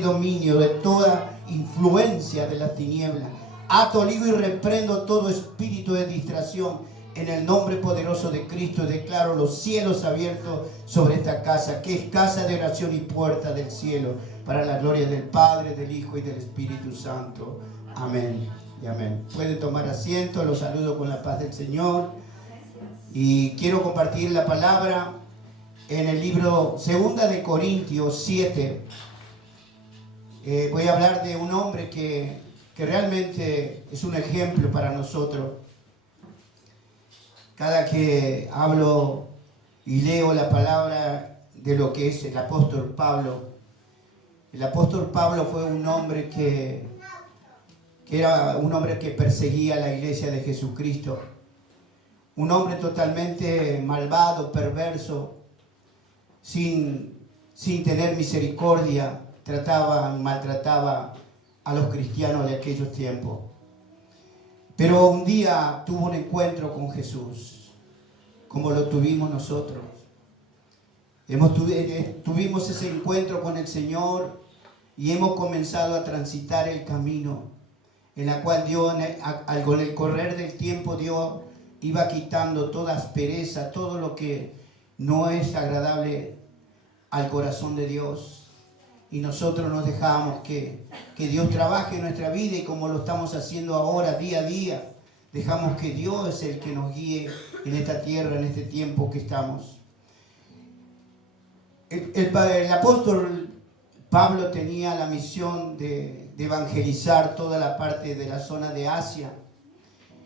dominio de toda influencia de las tinieblas. Ato, ligo y reprendo todo espíritu de distracción en el nombre poderoso de Cristo. Declaro los cielos abiertos sobre esta casa, que es casa de oración y puerta del cielo, para la gloria del Padre, del Hijo y del Espíritu Santo. Amén y amén. Pueden tomar asiento. Los saludo con la paz del Señor y quiero compartir la palabra en el libro 2 de Corintios 7. Voy a hablar de un hombre que realmente es un ejemplo para nosotros. Cada que hablo y leo la palabra de lo que es el apóstol Pablo, el apóstol Pablo fue un hombre que era un hombre que perseguía la iglesia de Jesucristo, un hombre totalmente malvado, perverso, sin tener misericordia, maltrataba a los cristianos de aquellos tiempos. Pero un día tuvo un encuentro con Jesús, como lo tuvimos nosotros. Tuvimos ese encuentro con el Señor y hemos comenzado a transitar el camino en la cual Dios, con el correr del tiempo, Dios iba quitando toda aspereza, todo lo que no es agradable al corazón de Dios. Y nosotros nos dejamos que Dios trabaje en nuestra vida, y como lo estamos haciendo ahora día a día, dejamos que Dios es el que nos guíe en esta tierra, en este tiempo que estamos. El apóstol Pablo tenía la misión de evangelizar toda la parte de la zona de Asia.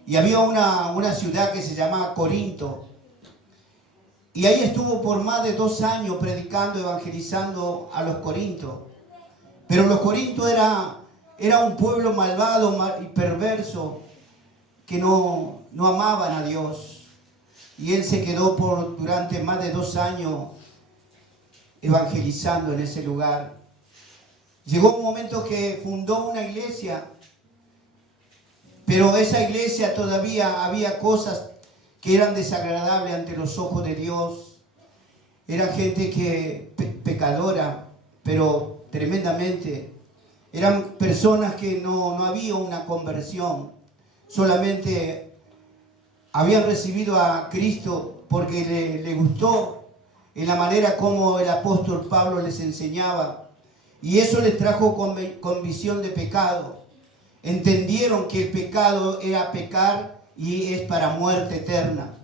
Y había una ciudad que se llamaba Corinto. Y ahí estuvo por más de 2 años predicando, evangelizando a los corintios. Pero los corintios era un pueblo malvado y perverso que no amaban a Dios. Y él se quedó durante más de 2 años evangelizando en ese lugar. Llegó un momento que fundó una iglesia, pero esa iglesia todavía había cosas que eran desagradables ante los ojos de Dios. Era gente pecadora, pero tremendamente. Eran personas que no había una conversión. Solamente habían recibido a Cristo porque le gustó en la manera como el apóstol Pablo les enseñaba. Y eso les trajo convicción de pecado. Entendieron que el pecado era pecar y es para muerte eterna.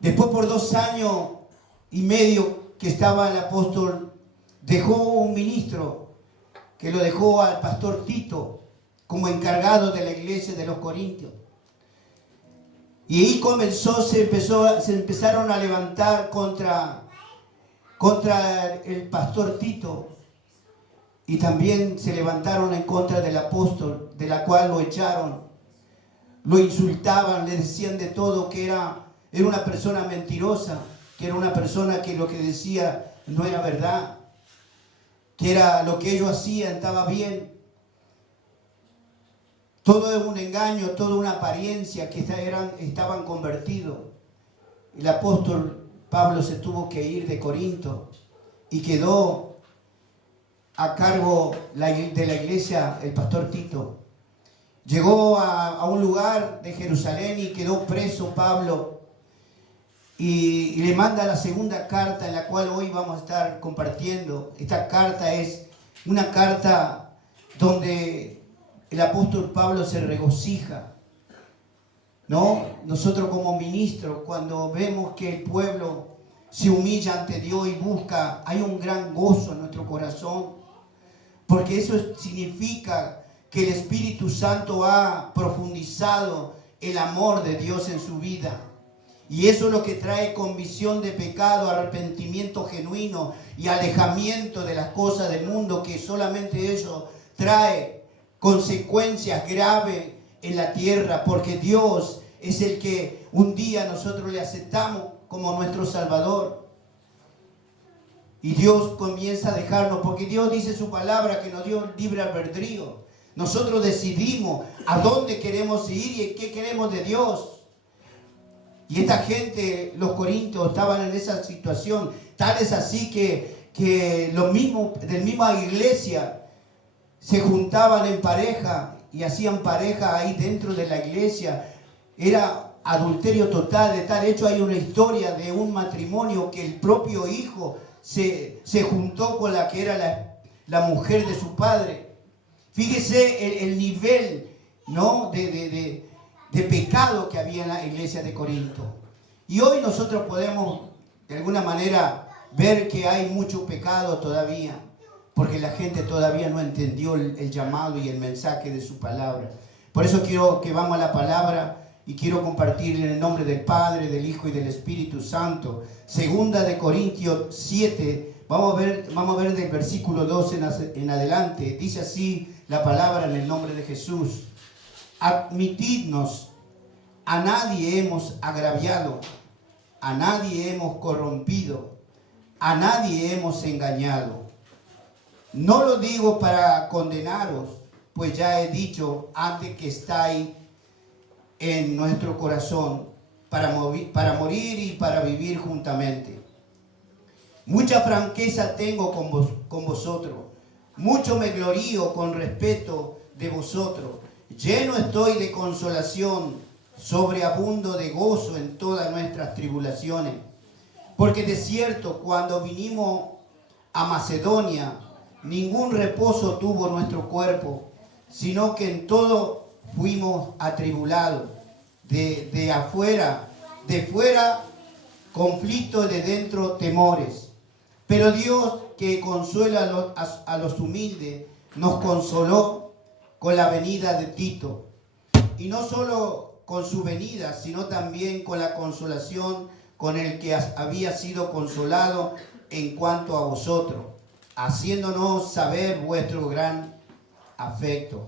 Después, por 2 años y medio que estaba el apóstol, dejó un ministro que lo dejó al pastor Tito como encargado de la iglesia de los Corintios. Y ahí se empezaron a levantar contra el pastor Tito, y también se levantaron en contra del apóstol, de la cual lo echaron. Lo insultaban, le decían de todo, que era una persona mentirosa, que era una persona que lo que decía no era verdad, que era lo que ellos hacían estaba bien. Todo es un engaño, toda una apariencia, que estaban convertidos. El apóstol Pablo se tuvo que ir de Corinto y quedó a cargo de la iglesia el pastor Tito. Llegó a un lugar de Jerusalén y quedó preso Pablo, y le manda la segunda carta, en la cual hoy vamos a estar compartiendo. Esta carta es una carta donde el apóstol Pablo se regocija, ¿no? Nosotros como ministros, cuando vemos que el pueblo se humilla ante Dios y busca, hay un gran gozo en nuestro corazón, porque eso significa que el Espíritu Santo ha profundizado el amor de Dios en su vida. Y eso es lo que trae convicción de pecado, arrepentimiento genuino y alejamiento de las cosas del mundo, que solamente eso trae consecuencias graves en la tierra, porque Dios es el que un día nosotros le aceptamos como nuestro Salvador. Y Dios comienza a dejarnos, porque Dios dice su palabra que nos dio libre albedrío. Nosotros decidimos a dónde queremos ir y qué queremos de Dios. Y esta gente, los corintios, estaban en esa situación. Tal es así que que del misma iglesia se juntaban en pareja y hacían pareja ahí dentro de la iglesia. Era adulterio total. De tal hecho hay una historia de un matrimonio que el propio hijo se juntó con la que era la mujer de su padre. Fíjese el nivel, ¿no?, de pecado que había en la iglesia de Corinto. Y hoy nosotros podemos de alguna manera ver que hay mucho pecado todavía, porque la gente todavía no entendió el llamado y el mensaje de su palabra. Por eso quiero que vamos a la palabra y quiero compartir en el nombre del Padre, del Hijo y del Espíritu Santo. Segunda de Corintios 7, vamos a ver del versículo 12 en adelante. Dice así la palabra en el nombre de Jesús. Admitidnos, a nadie hemos agraviado, a nadie hemos corrompido, a nadie hemos engañado. No lo digo para condenaros, pues ya he dicho antes que estáis en nuestro corazón para morir y para vivir juntamente. Mucha franqueza tengo con vosotros, mucho me glorío con respeto de vosotros. Lleno estoy de consolación, sobreabundo de gozo en todas nuestras tribulaciones. Porque de cierto, cuando vinimos a Macedonia, ningún reposo tuvo nuestro cuerpo, sino que en todo fuimos atribulados. De fuera conflicto, de dentro temores. Pero Dios, que consuela a los humildes, nos consoló con la venida de Tito. Y no solo con su venida, sino también con la consolación con el que había sido consolado en cuanto a vosotros, haciéndonos saber vuestro gran afecto,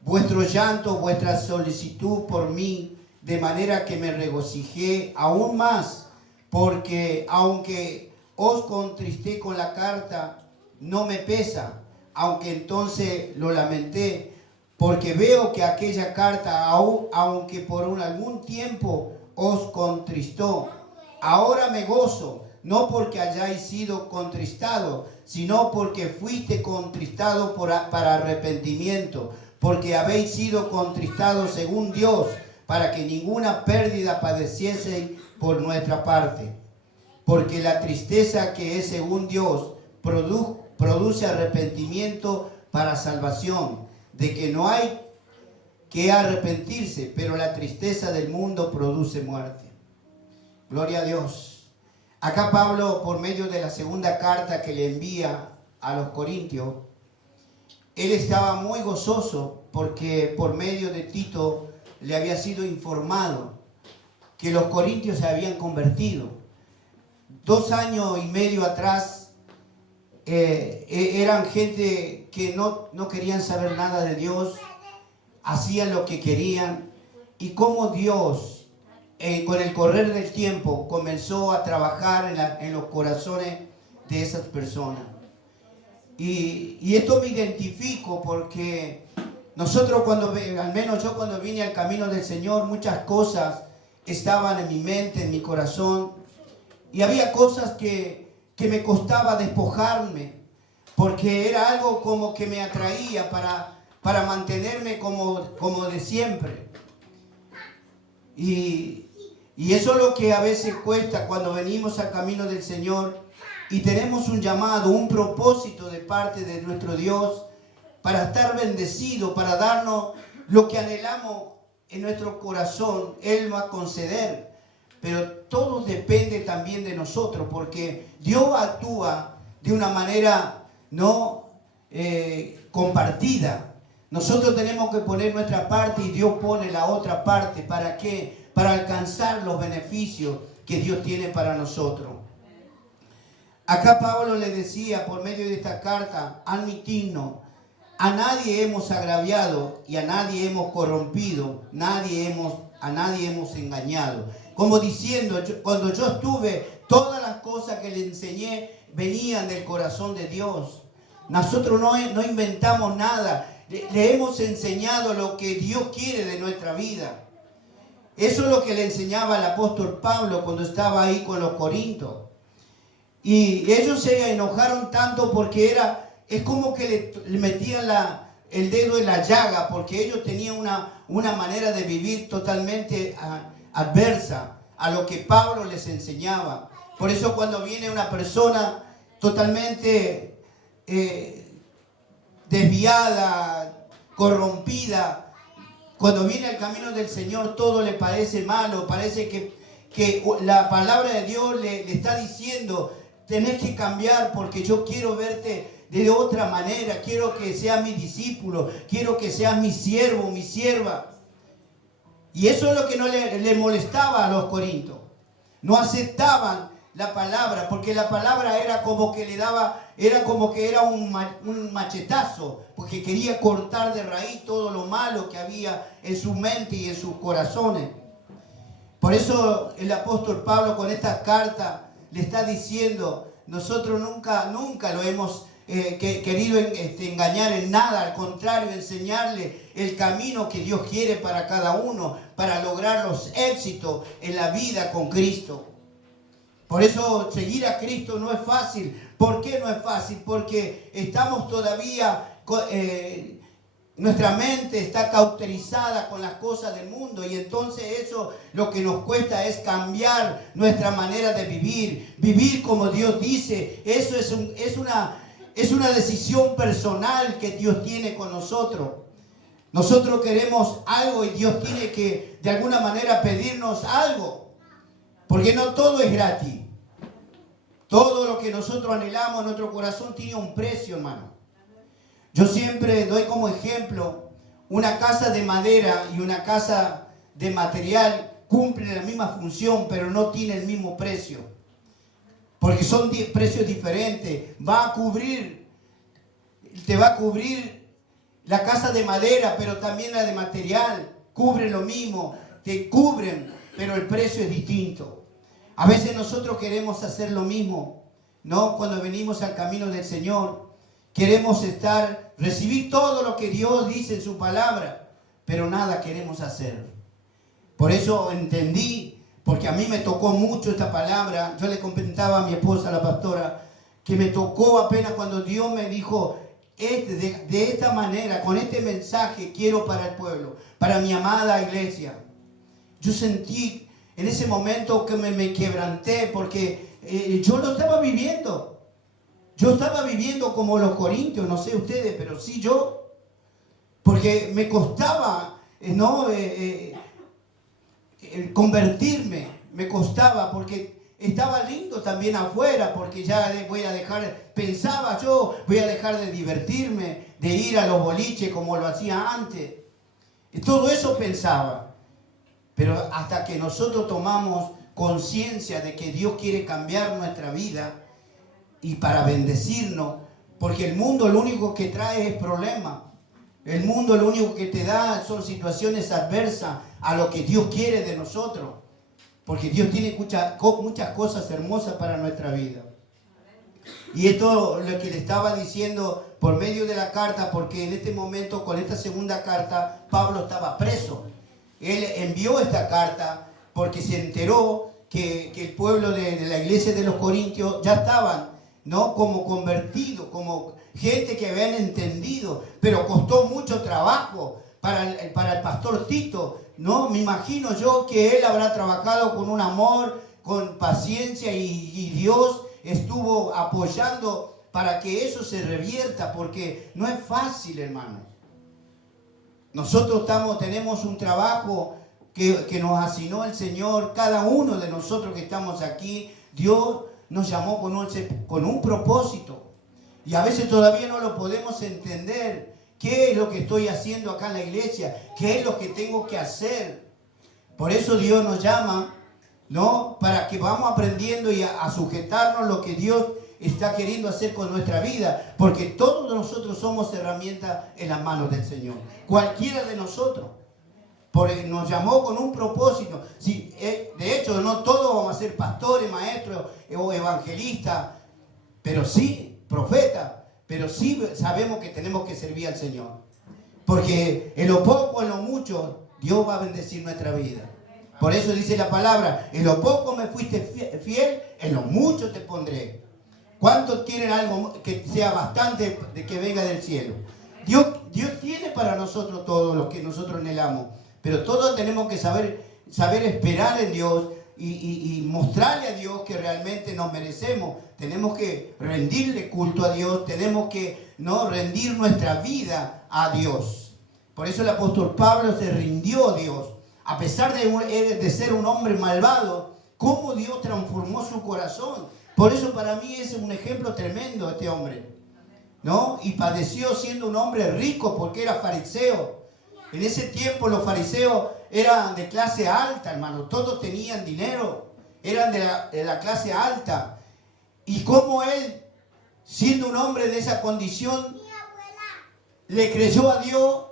vuestro llanto, vuestra solicitud por mí, de manera que me regocijé aún más, porque aunque os contristé con la carta, no me pesa, aunque entonces lo lamenté, porque veo que aquella carta, aunque por algún tiempo os contristó, ahora me gozo, no porque hayáis sido contristados, sino porque fuiste contristados para arrepentimiento, porque habéis sido contristados según Dios, para que ninguna pérdida padecieseis por nuestra parte. Porque la tristeza que es según Dios produce arrepentimiento para salvación, de que no hay que arrepentirse, pero la tristeza del mundo produce muerte. Gloria a Dios. Acá Pablo, por medio de la segunda carta que le envía a los corintios, él estaba muy gozoso porque por medio de Tito le había sido informado que los corintios se habían convertido. 2 años y medio atrás eran gente que no querían saber nada de Dios, hacían lo que querían, y cómo Dios, con el correr del tiempo, comenzó a trabajar en los corazones de esas personas. Y esto me identifico porque nosotros al menos yo cuando vine al camino del Señor, muchas cosas estaban en mi mente, en mi corazón, y había cosas que me costaba despojarme, porque era algo como que me atraía para mantenerme como de siempre. Y eso es lo que a veces cuesta cuando venimos al camino del Señor y tenemos un llamado, un propósito de parte de nuestro Dios para estar bendecido, para darnos lo que anhelamos en nuestro corazón. Él va a conceder, pero todo depende también de nosotros, porque Dios actúa de una manera no compartida. Nosotros tenemos que poner nuestra parte y Dios pone la otra parte. ¿Para qué? Para alcanzar los beneficios que Dios tiene para nosotros. Acá Pablo le decía por medio de esta carta, admitidnos, a nadie hemos agraviado y a nadie hemos corrompido, a nadie hemos engañado. Como diciendo, cuando yo estuve, todas las cosas que le enseñé venían del corazón de Dios. Nosotros no inventamos nada, le hemos enseñado lo que Dios quiere de nuestra vida. Eso es lo que le enseñaba el apóstol Pablo cuando estaba ahí con los corintios. Y ellos se enojaron tanto porque es como que le metían el dedo en la llaga, porque ellos tenían una manera de vivir totalmente adversa a lo que Pablo les enseñaba. Por eso cuando viene una persona totalmente desviada, corrompida, cuando viene al camino del Señor todo le parece malo, parece que la palabra de Dios le está diciendo: tenés que cambiar porque yo quiero verte de otra manera, quiero que seas mi discípulo, quiero que seas mi siervo, mi sierva. Y eso es lo que no le molestaba a los corintios. No aceptaban la palabra, porque la palabra era como que era un machetazo, porque quería cortar de raíz todo lo malo que había en su mente y en sus corazones. Por eso el apóstol Pablo con esta carta le está diciendo: nosotros nunca lo hemos querido engañar en nada, al contrario, enseñarle el camino que Dios quiere para cada uno, para lograr los éxitos en la vida con Cristo. Por eso seguir a Cristo no es fácil. ¿Por qué no es fácil? Porque estamos todavía, nuestra mente está cauterizada con las cosas del mundo, y entonces eso lo que nos cuesta es cambiar nuestra manera de vivir como Dios dice. Eso es una decisión personal que Dios tiene con nosotros. Nosotros queremos algo y Dios tiene que de alguna manera pedirnos algo, porque no todo es gratis. Todo lo que nosotros anhelamos en nuestro corazón tiene un precio, hermano. Yo siempre doy como ejemplo: una casa de madera y una casa de material cumplen la misma función, pero no tienen el mismo precio, porque son precios diferentes. Te va a cubrir la casa de madera, pero también la de material cubre lo mismo, te cubren, pero el precio es distinto. A veces nosotros queremos hacer lo mismo, ¿no? Cuando venimos al camino del Señor, queremos recibir todo lo que Dios dice en su palabra, pero nada queremos hacer. Por eso entendí, porque a mí me tocó mucho esta palabra. Yo le comentaba a mi esposa, la pastora, que me tocó apenas cuando Dios me dijo: de esta manera, con este mensaje quiero para el pueblo, para mi amada iglesia. Yo sentí en ese momento que me quebranté, porque yo lo estaba viviendo. Yo estaba viviendo como los corintios, no sé ustedes, pero sí yo. Porque me costaba, convertirme. Me costaba, porque estaba lindo también afuera, porque ya voy a dejar de divertirme, de ir a los boliches como lo hacía antes. Y todo eso pensaba. Pero hasta que nosotros tomamos conciencia de que Dios quiere cambiar nuestra vida y para bendecirnos, porque el mundo lo único que trae es problemas. El mundo lo único que te da son situaciones adversas a lo que Dios quiere de nosotros, porque Dios tiene muchas cosas hermosas para nuestra vida. Y esto lo que le estaba diciendo por medio de la carta, porque en este momento, con esta segunda carta, Pablo estaba preso. Él envió esta carta porque se enteró que el pueblo de la iglesia de los Corintios ya estaban, ¿no?, como convertidos, como gente que habían entendido, pero costó mucho trabajo para el pastor Tito, ¿no? Me imagino yo que él habrá trabajado con un amor, con paciencia, y Dios estuvo apoyando para que eso se revierta, porque no es fácil, hermano. Nosotros tenemos un trabajo que nos asignó el Señor. Cada uno de nosotros que estamos aquí, Dios nos llamó con un propósito. Y a veces todavía no lo podemos entender. ¿Qué es lo que estoy haciendo acá en la iglesia? ¿Qué es lo que tengo que hacer? Por eso Dios nos llama, ¿no?, para que vamos aprendiendo y a sujetarnos lo que Dios está queriendo hacer con nuestra vida, porque todos nosotros somos herramientas en las manos del Señor, cualquiera de nosotros, porque nos llamó con un propósito. Sí, de hecho, no todos vamos a ser pastores, maestros o evangelistas, pero sí profetas, pero sí sabemos que tenemos que servir al Señor, porque en lo poco, en lo mucho, Dios va a bendecir nuestra vida. Por eso dice la palabra: en lo poco me fuiste fiel, en lo mucho te pondré. ¿Cuántos tienen algo que sea bastante de que venga del cielo? Dios tiene para nosotros todo lo que nosotros anhelamos, pero todos tenemos que saber esperar en Dios y mostrarle a Dios que realmente nos merecemos. Tenemos que rendirle culto a Dios, tenemos que rendir nuestra vida a Dios. Por eso el apóstol Pablo se rindió a Dios. A pesar de ser un hombre malvado, cómo Dios transformó su corazón. Por eso para mí es un ejemplo tremendo este hombre, ¿no? Y padeció siendo un hombre rico porque era fariseo. En ese tiempo los fariseos eran de clase alta, hermano. Todos tenían dinero, eran de la clase alta. Y como él, siendo un hombre de esa condición, le creyó a Dios,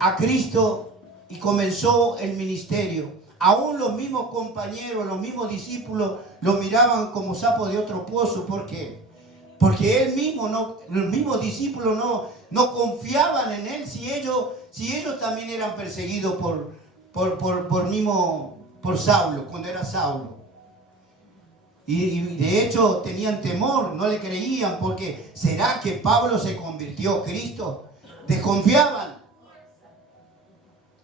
a Cristo, y comenzó el ministerio. Aún los mismos compañeros, los mismos discípulos lo miraban como sapo de otro pozo. ¿Por qué? Porque él mismo, los mismos discípulos no confiaban en él si ellos también eran perseguidos por Saulo, cuando era Saulo. Y de hecho tenían temor, no le creían, porque ¿será que Pablo se convirtió a Cristo? Desconfiaban.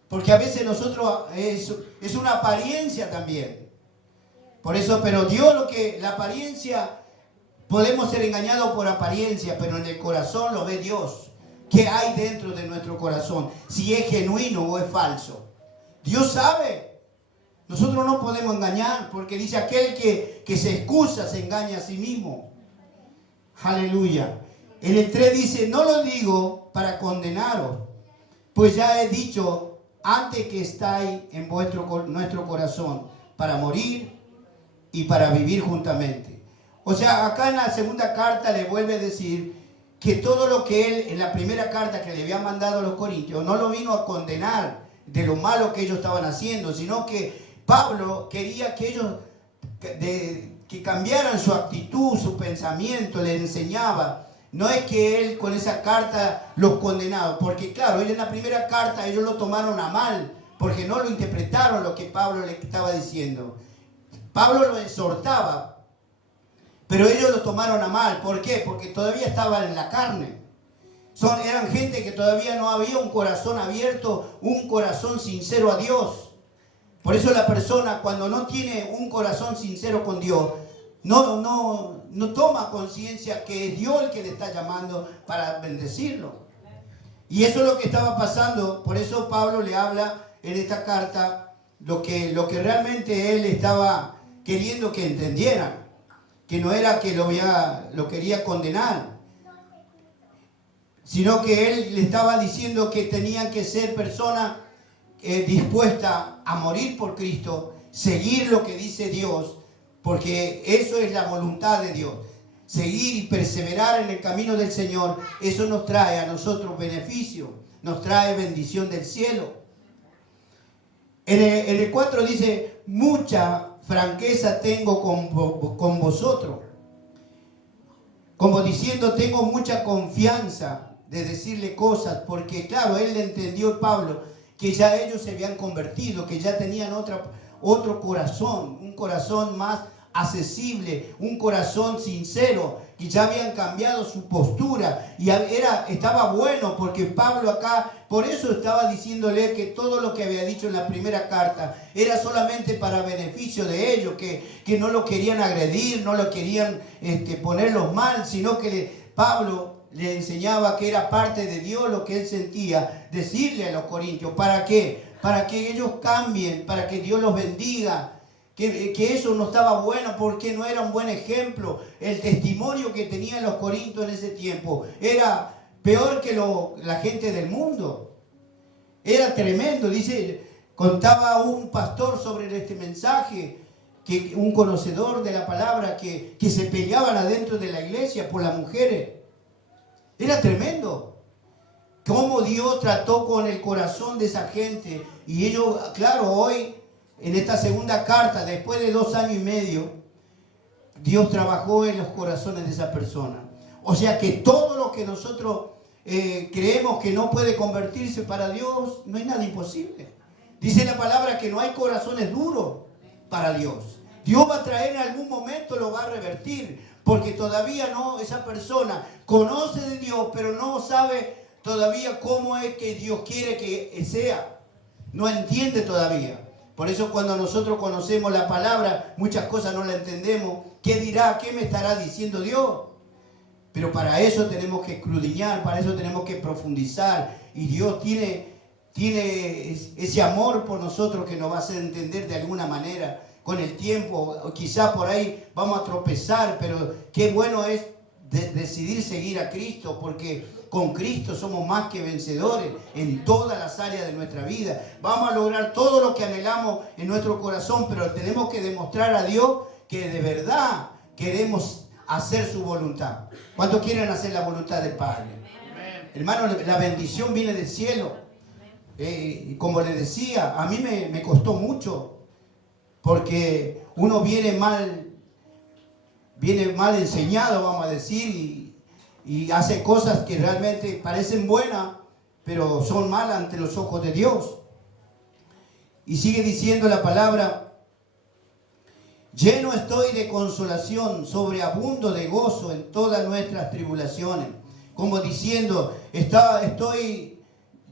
Porque a veces nosotros es una apariencia también. Por eso, pero Dios la apariencia, podemos ser engañados por apariencia, pero en el corazón lo ve Dios. ¿Qué hay dentro de nuestro corazón? Si es genuino o es falso. Dios sabe. Nosotros no podemos engañar, porque dice aquel que se excusa se engaña a sí mismo. Aleluya. En el 3 dice, no lo digo para condenaros, pues ya he dicho antes que estáis en nuestro corazón para morir y para vivir juntamente. O sea, acá en la segunda carta le vuelve a decir que todo lo que él, en la primera carta que le había mandado a los corintios, no lo vino a condenar de lo malo que ellos estaban haciendo, sino que Pablo quería que ellos que cambiaran su actitud, su pensamiento, les enseñaba. No es que él con esa carta los condenaba, porque claro, él en la primera carta ellos lo tomaron a mal, porque no lo interpretaron lo que Pablo le estaba diciendo. Pablo lo exhortaba, pero ellos lo tomaron a mal. ¿Por qué? Porque todavía estaban en la carne. Eran gente que todavía no había un corazón abierto, un corazón sincero a Dios. Por eso la persona cuando no tiene un corazón sincero con Dios, no toma conciencia que es Dios el que le está llamando para bendecirlo. Y eso es lo que estaba pasando. Por eso Pablo le habla en esta carta lo que realmente él estaba queriendo que entendieran. Que no era que lo quería condenar, sino que él le estaba diciendo que tenían que ser personas dispuestas a morir por Cristo, seguir lo que dice Dios, porque eso es la voluntad de Dios. Seguir y perseverar en el camino del Señor, eso nos trae a nosotros beneficio, nos trae bendición del cielo. En el 4 dice, mucha franqueza tengo con vosotros. Como diciendo, tengo mucha confianza de decirle cosas, porque claro, él le entendió, Pablo, que ya ellos se habían convertido, que ya tenían otro corazón, un corazón más accesible, un corazón sincero, que ya habían cambiado su postura y estaba bueno, porque Pablo acá, por eso estaba diciéndole que todo lo que había dicho en la primera carta era solamente para beneficio de ellos, que no lo querían agredir, no lo querían ponerlos mal, sino que Pablo le enseñaba que era parte de Dios lo que él sentía, decirle a los corintios. ¿Para qué? Para que ellos cambien, para que Dios los bendiga. Que eso no estaba bueno, porque no era un buen ejemplo. El testimonio que tenían los corintios en ese tiempo era peor que la gente del mundo. Era tremendo. Contaba un pastor sobre este mensaje, que un conocedor de la palabra, que se peleaban adentro de la iglesia por las mujeres. Era tremendo. Cómo Dios trató con el corazón de esa gente. Y ellos, claro, hoy, en esta segunda carta, después de 2 años y medio, Dios trabajó en los corazones de esa persona. O sea que todo lo que nosotros creemos que no puede convertirse para Dios, no hay nada imposible. Dice la palabra que no hay corazones duros para Dios. Dios va a traer en algún momento, lo va a revertir. porque todavía no, esa persona conoce de Dios, pero no sabe todavía cómo es que Dios quiere que sea. No entiende todavía. Por eso cuando nosotros conocemos la palabra, muchas cosas no la entendemos. ¿Qué dirá? ¿Qué me estará diciendo Dios? Pero para eso tenemos que escudriñar, para eso tenemos que profundizar. Y Dios tiene ese amor por nosotros que nos va a hacer entender de alguna manera. Con el tiempo, quizá por ahí vamos a tropezar, pero qué bueno es decidir seguir a Cristo, porque con Cristo somos más que vencedores en todas las áreas de nuestra vida. Vamos a lograr todo lo que anhelamos en nuestro corazón, pero tenemos que demostrar a Dios que de verdad queremos hacer su voluntad. ¿Cuántos quieren hacer la voluntad del Padre? Amén. Hermano, la bendición viene del cielo. Como les decía, a mí me costó mucho, porque uno viene mal enseñado, vamos a decir, y hace cosas que realmente parecen buenas, pero son malas ante los ojos de Dios. Y sigue diciendo la palabra: lleno estoy de consolación, sobreabundo de gozo en todas nuestras tribulaciones. Como diciendo, estoy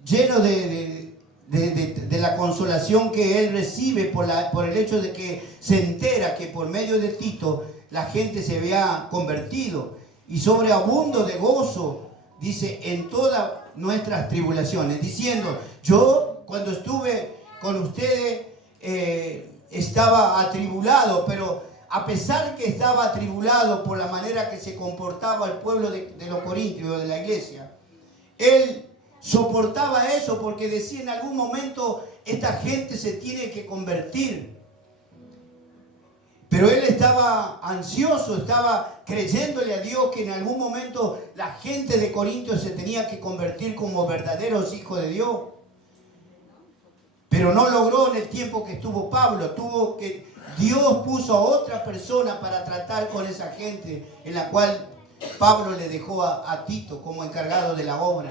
lleno de la consolación que él recibe por el hecho de que se entera que por medio de Tito la gente se había convertido. Y sobreabundo de gozo, dice, en todas nuestras tribulaciones. Diciendo, yo cuando estuve con ustedes estaba atribulado, pero a pesar que estaba atribulado por la manera que se comportaba el pueblo de los corintios, de la iglesia, él soportaba eso porque decía, en algún momento esta gente se tiene que convertir. Pero él estaba ansioso, estaba creyéndole a Dios que en algún momento la gente de Corinto se tenía que convertir como verdaderos hijos de Dios. Pero no logró en el tiempo que estuvo Pablo. Dios puso a otra persona para tratar con esa gente, en la cual Pablo le dejó a Tito como encargado de la obra.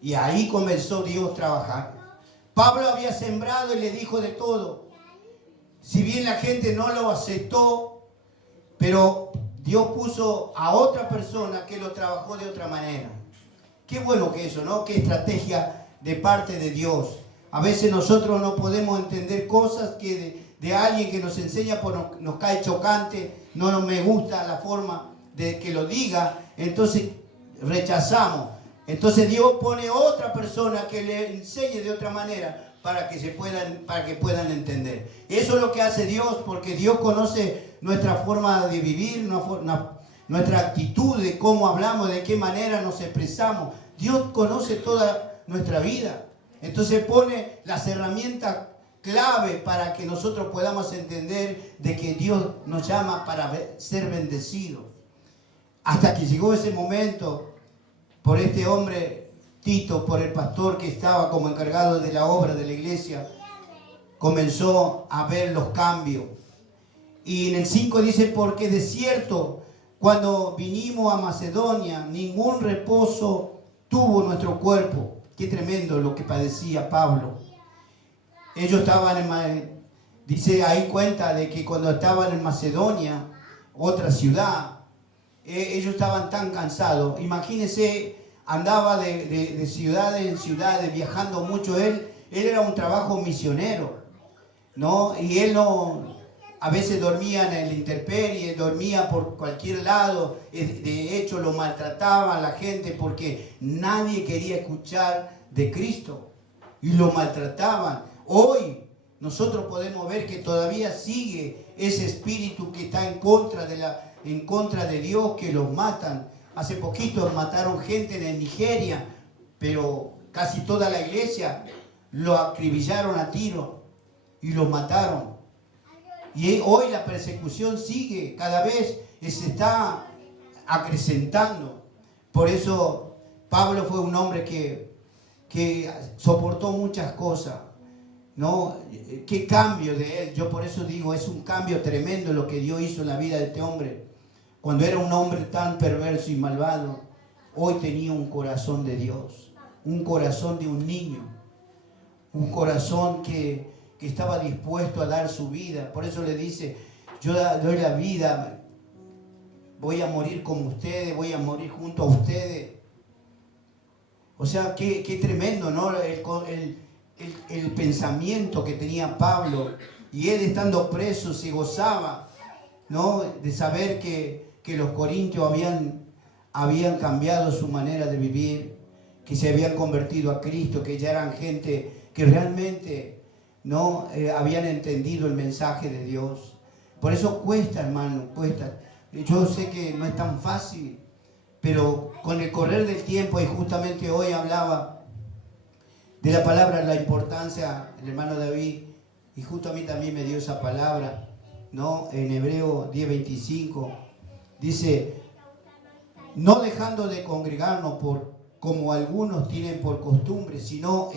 Y ahí comenzó Dios a trabajar. Pablo había sembrado y le dijo de todo. Si bien la gente no lo aceptó, pero Dios puso a otra persona que lo trabajó de otra manera. Qué bueno que eso, ¿no? Qué estrategia de parte de Dios. A veces nosotros no podemos entender cosas que de alguien que nos enseña, pues nos cae chocante, no me gusta la forma de que lo diga, entonces rechazamos. Entonces Dios pone otra persona que le enseñe de otra manera para que puedan entender. Eso es lo que hace Dios, porque Dios conoce nuestra forma de vivir, nuestra actitud, de cómo hablamos, de qué manera nos expresamos. Dios conoce toda nuestra vida. Entonces pone las herramientas clave para que nosotros podamos entender de que Dios nos llama para ser bendecidos. Hasta que llegó ese momento, por este hombre Tito, por el pastor que estaba como encargado de la obra de la iglesia, comenzó a ver los cambios. Y en el 5 dice, porque de cierto, cuando vinimos a Macedonia, ningún reposo tuvo nuestro cuerpo. Qué tremendo lo que padecía Pablo. Ellos estaban dice ahí cuenta de que cuando estaban en Macedonia, otra ciudad, ellos estaban tan cansados. Imagínense, andaba de ciudades en ciudades, viajando mucho. Él era un trabajo misionero, ¿no? Y él a veces dormía en la intemperie, dormía por cualquier lado. De hecho, lo maltrataban la gente porque nadie quería escuchar de Cristo y lo maltrataban. Hoy nosotros podemos ver que todavía sigue ese espíritu que está en contra de Dios, que los matan. Hace poquito mataron gente en Nigeria, pero casi toda la iglesia lo acribillaron a tiro y lo mataron. Y hoy la persecución sigue, cada vez se está acrecentando. Por eso Pablo fue un hombre que soportó muchas cosas, ¿no? Qué cambio de él. Yo por eso digo, es un cambio tremendo lo que Dios hizo en la vida de este hombre. Cuando era un hombre tan perverso y malvado, hoy tenía un corazón de Dios, un corazón de un niño, un corazón que estaba dispuesto a dar su vida. Por eso le dice, yo doy la vida, voy a morir como ustedes, voy a morir junto a ustedes. O sea, qué tremendo, ¿no? El pensamiento que tenía Pablo. Y él estando preso se gozaba, ¿no? De saber que los corintios habían cambiado su manera de vivir, que se habían convertido a Cristo, que ya eran gente que realmente no habían entendido el mensaje de Dios. Por eso cuesta, hermano, cuesta. Yo sé que no es tan fácil, pero con el correr del tiempo, y justamente hoy hablaba de la palabra, la importancia, el hermano David, y justo a mí también me dio esa palabra, ¿no? En Hebreo 10:25, dice, no dejando de congregarnos como algunos tienen por costumbre, sino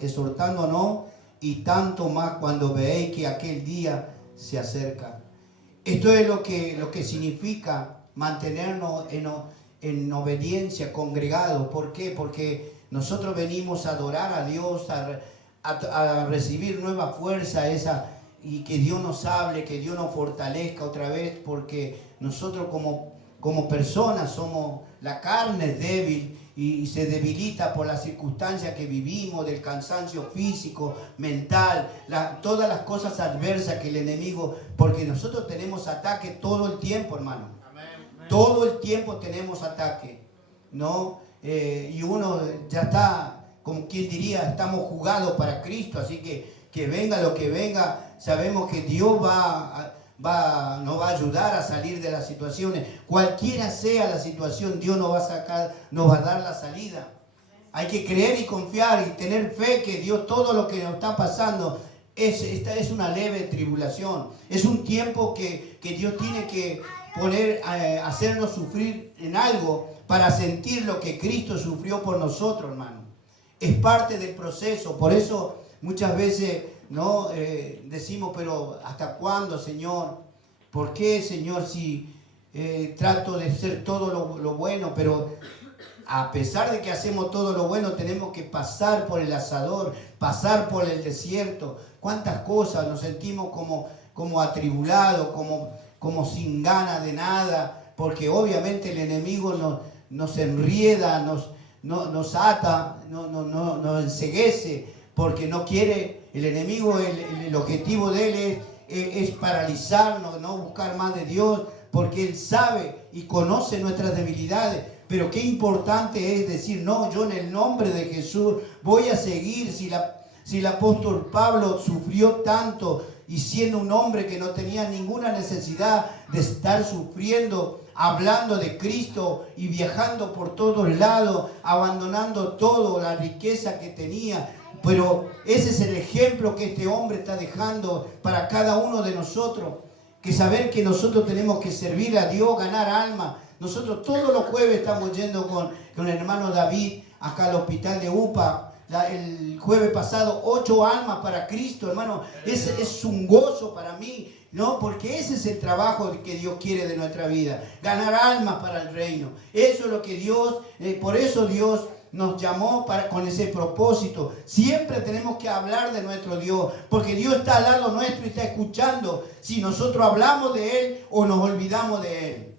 exhortándonos, y tanto más cuando veáis que aquel día se acerca. Esto es lo que significa mantenernos en obediencia, congregados. ¿Por qué? Porque nosotros venimos a adorar a Dios, a recibir nueva fuerza, y que Dios nos hable, que Dios nos fortalezca otra vez, porque nosotros como personas somos, la carne es débil y se debilita por las circunstancias que vivimos, del cansancio físico, mental, todas las cosas adversas que el enemigo, porque nosotros tenemos ataque todo el tiempo, hermano. Amén. Todo el tiempo tenemos ataque, ¿no? Y uno ya está, como quien diría, estamos jugados para Cristo, así que venga lo que venga, sabemos que Dios nos va a ayudar a salir de las situaciones. Cualquiera sea la situación, Dios nos va a sacar, nos va a dar la salida. Hay que creer y confiar y tener fe que Dios, todo lo que nos está pasando, es una leve tribulación. Es un tiempo que Dios tiene que hacernos sufrir en algo para sentir lo que Cristo sufrió por nosotros, hermano. Es parte del proceso. Por eso muchas veces no decimos, pero ¿hasta cuándo, Señor? ¿Por qué, Señor, si trato de hacer todo lo bueno, pero a pesar de que hacemos todo lo bueno, tenemos que pasar por el asador, pasar por el desierto? ¿Cuántas cosas nos sentimos como atribulados, como sin ganas de nada? Porque obviamente el enemigo nos enrieda, nos ata, nos enceguece, porque no quiere. El enemigo, el objetivo de él es paralizarnos, no buscar más de Dios, porque él sabe y conoce nuestras debilidades. Pero qué importante es decir, no, yo en el nombre de Jesús voy a seguir. Si el apóstol Pablo sufrió tanto, y siendo un hombre que no tenía ninguna necesidad de estar sufriendo, hablando de Cristo y viajando por todos lados, abandonando todo, la riqueza que tenía. Pero ese es el ejemplo que este hombre está dejando para cada uno de nosotros. Que saber que nosotros tenemos que servir a Dios, ganar almas. Nosotros todos los jueves estamos yendo con el hermano David acá al hospital de UPA. El jueves pasado 8 almas para Cristo, hermano. Es un gozo para mí, ¿no? Porque ese es el trabajo que Dios quiere de nuestra vida. Ganar almas para el reino. Eso es lo que Dios, por eso Dios nos llamó con ese propósito. Siempre tenemos que hablar de nuestro Dios, porque Dios está al lado nuestro y está escuchando si nosotros hablamos de Él o nos olvidamos de Él.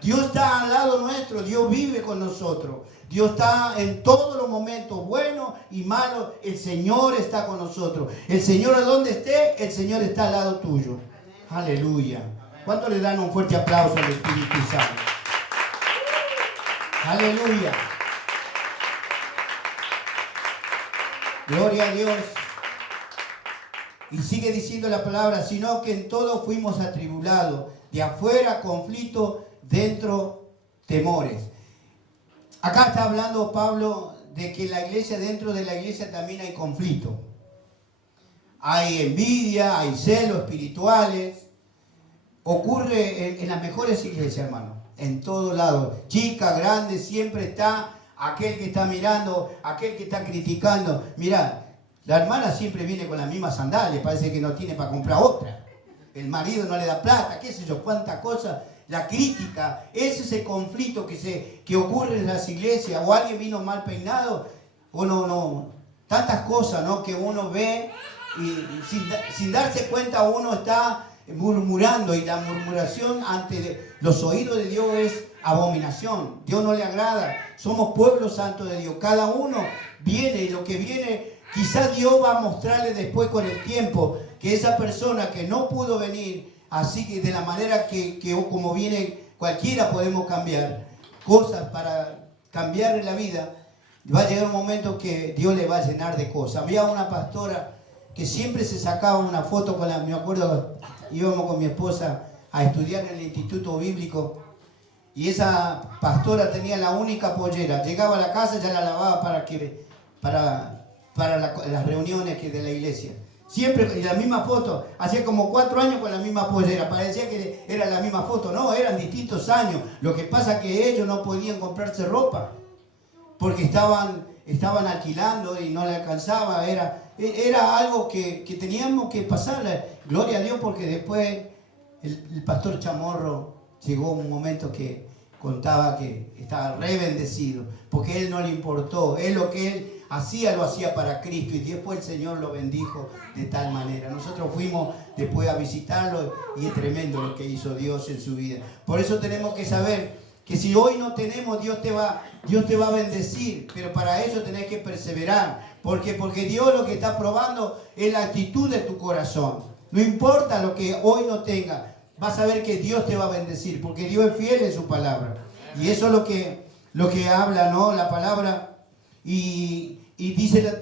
Dios está al lado nuestro, Dios vive con nosotros. Dios está en todos los momentos, buenos y malos. El Señor está con nosotros. El Señor, a donde esté, el Señor está al lado tuyo. Amén. Aleluya. ¿Cuánto le dan un fuerte aplauso al Espíritu Santo? Aleluya. Gloria a Dios. Y sigue diciendo la palabra, sino que en todo fuimos atribulados, de afuera conflicto, dentro temores. Acá está hablando Pablo de que la iglesia, dentro de la iglesia también hay conflicto. Hay envidia, hay celos espirituales. Ocurre en las mejores iglesias, hermano. En todos lados. Chica, grande, siempre está aquel que está mirando, aquel que está criticando. Mirá, la hermana siempre viene con las mismas sandalias, parece que no tiene para comprar otra. El marido no le da plata, qué sé yo, cuántas cosas. La crítica, ese es el conflicto que ocurre en las iglesias. O alguien vino mal peinado, o no. Tantas cosas, ¿no? Que uno ve y sin darse cuenta uno está murmurando, y la murmuración ante los oídos de Dios es abominación. Dios no le agrada. Somos pueblo santo de Dios. Cada uno viene, y lo que viene, quizá Dios va a mostrarle después con el tiempo que esa persona que no pudo venir, así que de la manera que como viene cualquiera podemos cambiar cosas para cambiarle la vida, va a llegar un momento que Dios le va a llenar de cosas. Había una pastora que siempre se sacaba una foto con me acuerdo, íbamos con mi esposa a estudiar en el instituto bíblico, y esa pastora tenía la única pollera. Llegaba a la casa, ya la lavaba para las reuniones de la iglesia. Siempre la misma foto, hacía como 4 años con la misma pollera, parecía que era la misma foto. No, eran distintos años. Lo que pasa es que ellos no podían comprarse ropa, porque estaban alquilando y no le alcanzaba. Era algo que teníamos que pasar. Gloria a Dios, porque después el pastor Chamorro llegó un momento que contaba que estaba re bendecido, porque a él no le importó. Lo que él hacía, lo hacía para Cristo, y después el Señor lo bendijo de tal manera. Nosotros fuimos después a visitarlo, y es tremendo lo que hizo Dios en su vida. Por eso tenemos que saber que si hoy no tenemos, Dios te va a bendecir, pero para eso tenés que perseverar. Porque Dios lo que está probando es la actitud de tu corazón. No importa lo que hoy no tengas, vas a ver que Dios te va a bendecir, porque Dios es fiel en su palabra. Y eso es lo que habla, ¿no?, la palabra. Y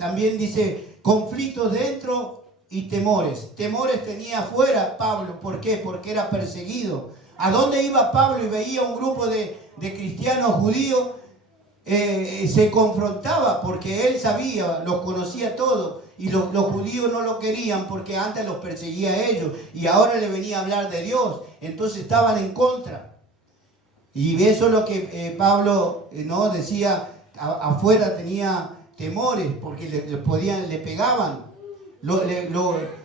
también dice conflictos dentro y temores. Temores tenía afuera Pablo. ¿Por qué? Porque era perseguido. ¿A dónde iba Pablo y veía un grupo de cristianos judíos? Se confrontaba, porque él sabía, los conocía todos, y los judíos no lo querían porque antes los perseguía a ellos, y ahora le venía a hablar de Dios. Entonces estaban en contra. Y eso es lo que Pablo no decía. Afuera tenía temores, porque le pegaban,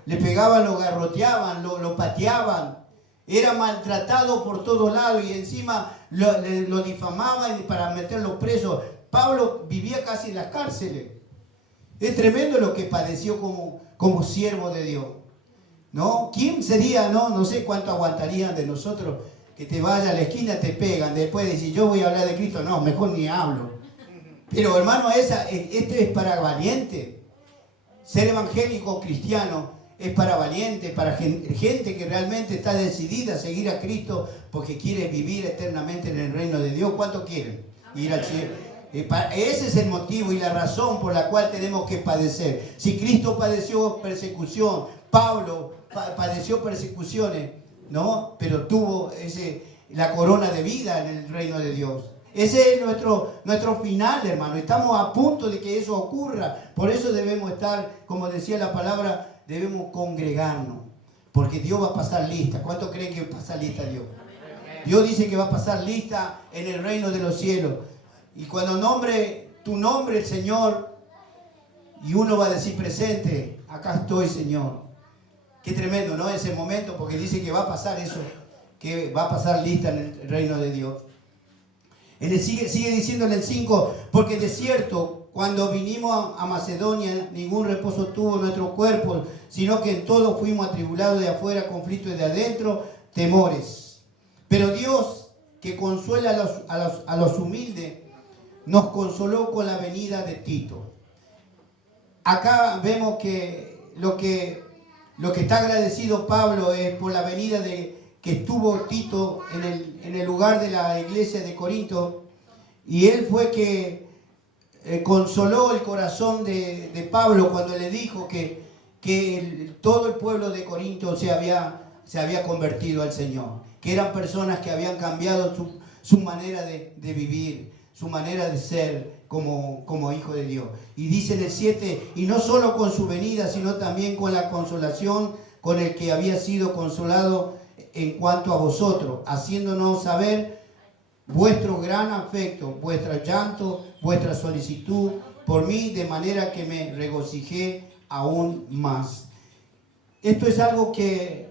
le pegaban, lo garroteaban, lo pateaban. Era maltratado por todos lados, y encima lo difamaban para meterlo preso. Pablo vivía casi en las cárceles. Es tremendo lo que padeció como siervo de Dios, ¿no? ¿Quién sería, no sé cuánto aguantarían de nosotros que te vaya a la esquina, te pegan, después de decir yo voy a hablar de Cristo? No, mejor ni hablo. Pero hermano, este es para valiente. Ser evangélico cristiano es para valiente, para gente que realmente está decidida a seguir a Cristo, porque quiere vivir eternamente en el reino de Dios. ¿Cuánto quieren ir al cielo? Ese es el motivo y la razón por la cual tenemos que padecer. Si Cristo padeció persecución, Pablo padeció persecuciones, ¿no? Pero tuvo la corona de vida en el reino de Dios. Ese es nuestro final, hermano. Estamos a punto de que eso ocurra. Por eso debemos estar, como decía la palabra, debemos congregarnos. Porque Dios va a pasar lista. ¿Cuánto creen que va a pasar lista Dios? Dios dice que va a pasar lista en el reino de los cielos. Y cuando nombre tu nombre el Señor, y uno va a decir presente, acá estoy, Señor. Qué tremendo, ¿no? Ese momento, porque dice que va a pasar eso, que va a pasar lista en el reino de Dios. Sigue diciendo en el 5, porque de cierto, cuando vinimos a Macedonia, ningún reposo tuvo nuestro cuerpo, sino que en todo fuimos atribulados de afuera, conflictos de adentro, temores. Pero Dios, que consuela a los humildes, nos consoló con la venida de Tito. Acá vemos que lo que está agradecido Pablo es por la venida que estuvo Tito en el lugar de la iglesia de Corinto, y él fue que consoló el corazón de Pablo cuando le dijo que todo el pueblo de Corinto se había convertido al Señor, que eran personas que habían cambiado su manera de vivir, su manera de ser como hijo de Dios. Y dice en el 7, y no solo con su venida, sino también con la consolación con el que había sido consolado en cuanto a vosotros, haciéndonos saber vuestro gran afecto, vuestro llanto, vuestra solicitud por mí, de manera que me regocijé aún más. Esto es algo que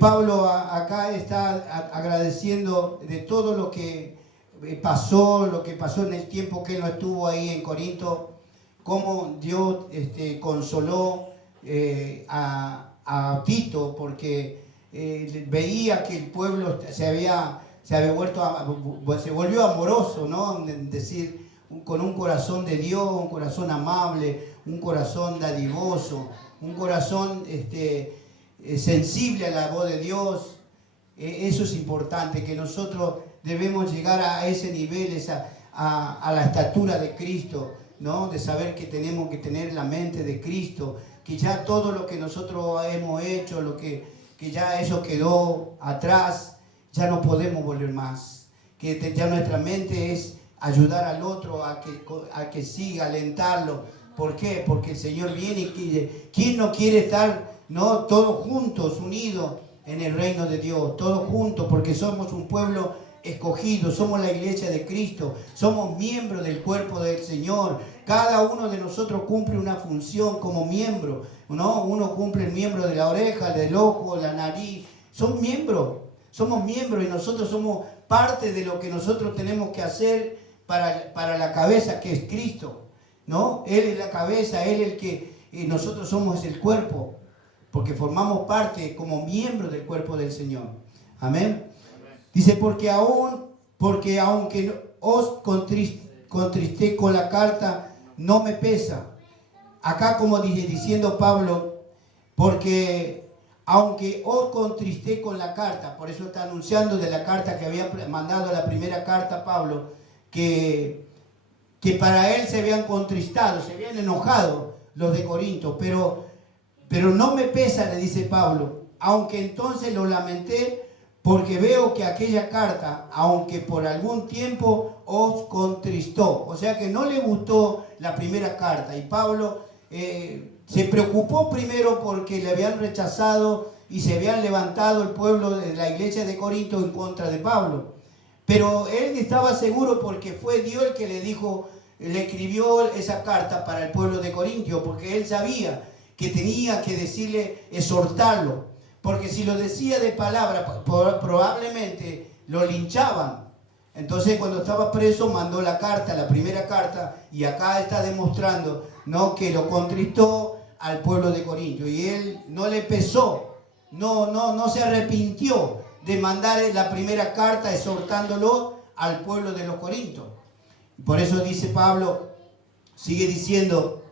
Pablo acá está agradeciendo de todo lo que pasó en el tiempo que él no estuvo ahí en Corinto, cómo Dios consoló a Tito, porque veía que el pueblo se volvió amoroso, ¿no? Es decir, con un corazón de Dios, un corazón amable, un corazón dadivoso, un corazón sensible a la voz de Dios. Eso es importante, que nosotros debemos llegar a ese nivel, a la estatura de Cristo, ¿no? De saber que tenemos que tener la mente de Cristo, que ya todo lo que nosotros hemos hecho, que ya eso quedó atrás, ya no podemos volver más. Que ya nuestra mente es ayudar al otro a que siga, alentarlo. ¿Por qué? Porque el Señor viene y ¿quién no quiere estar, no, todos juntos, unidos en el reino de Dios? Todos juntos, porque somos un pueblo escogido, somos la iglesia de Cristo, somos miembros del cuerpo del Señor. Cada uno de nosotros cumple una función como miembro, ¿no? Uno cumple el miembro de la oreja, del ojo, la nariz. Somos miembros y nosotros somos parte de lo que nosotros tenemos que hacer para la cabeza, que es Cristo, ¿no? Él es la cabeza, Él es el que nosotros somos el cuerpo, porque formamos parte como miembros del cuerpo del Señor. Amén. Dice, porque aunque os contristé con la carta, no me pesa. Acá como diciendo Pablo, porque aunque os contristé con la carta, por eso está anunciando de la carta que había mandado, la primera carta Pablo, que para él se habían contristado, se habían enojado los de Corinto, pero no me pesa, le dice Pablo, aunque entonces lo lamenté, porque veo que aquella carta, aunque por algún tiempo os contristó, o sea que no le gustó la primera carta, y Pablo se preocupó primero porque le habían rechazado y se habían levantado el pueblo de la iglesia de Corinto en contra de Pablo, pero él estaba seguro porque fue Dios el que le escribió esa carta para el pueblo de Corintio, porque él sabía que tenía que decirle, exhortarlo. Porque si lo decía de palabra, probablemente lo linchaban. Entonces cuando estaba preso mandó la carta, la primera carta, y acá está demostrando, ¿no?, que lo contristó al pueblo de Corinto. Y él no le pesó, no se arrepintió de mandar la primera carta exhortándolo al pueblo de los Corintios. Por eso dice Pablo, sigue diciendo,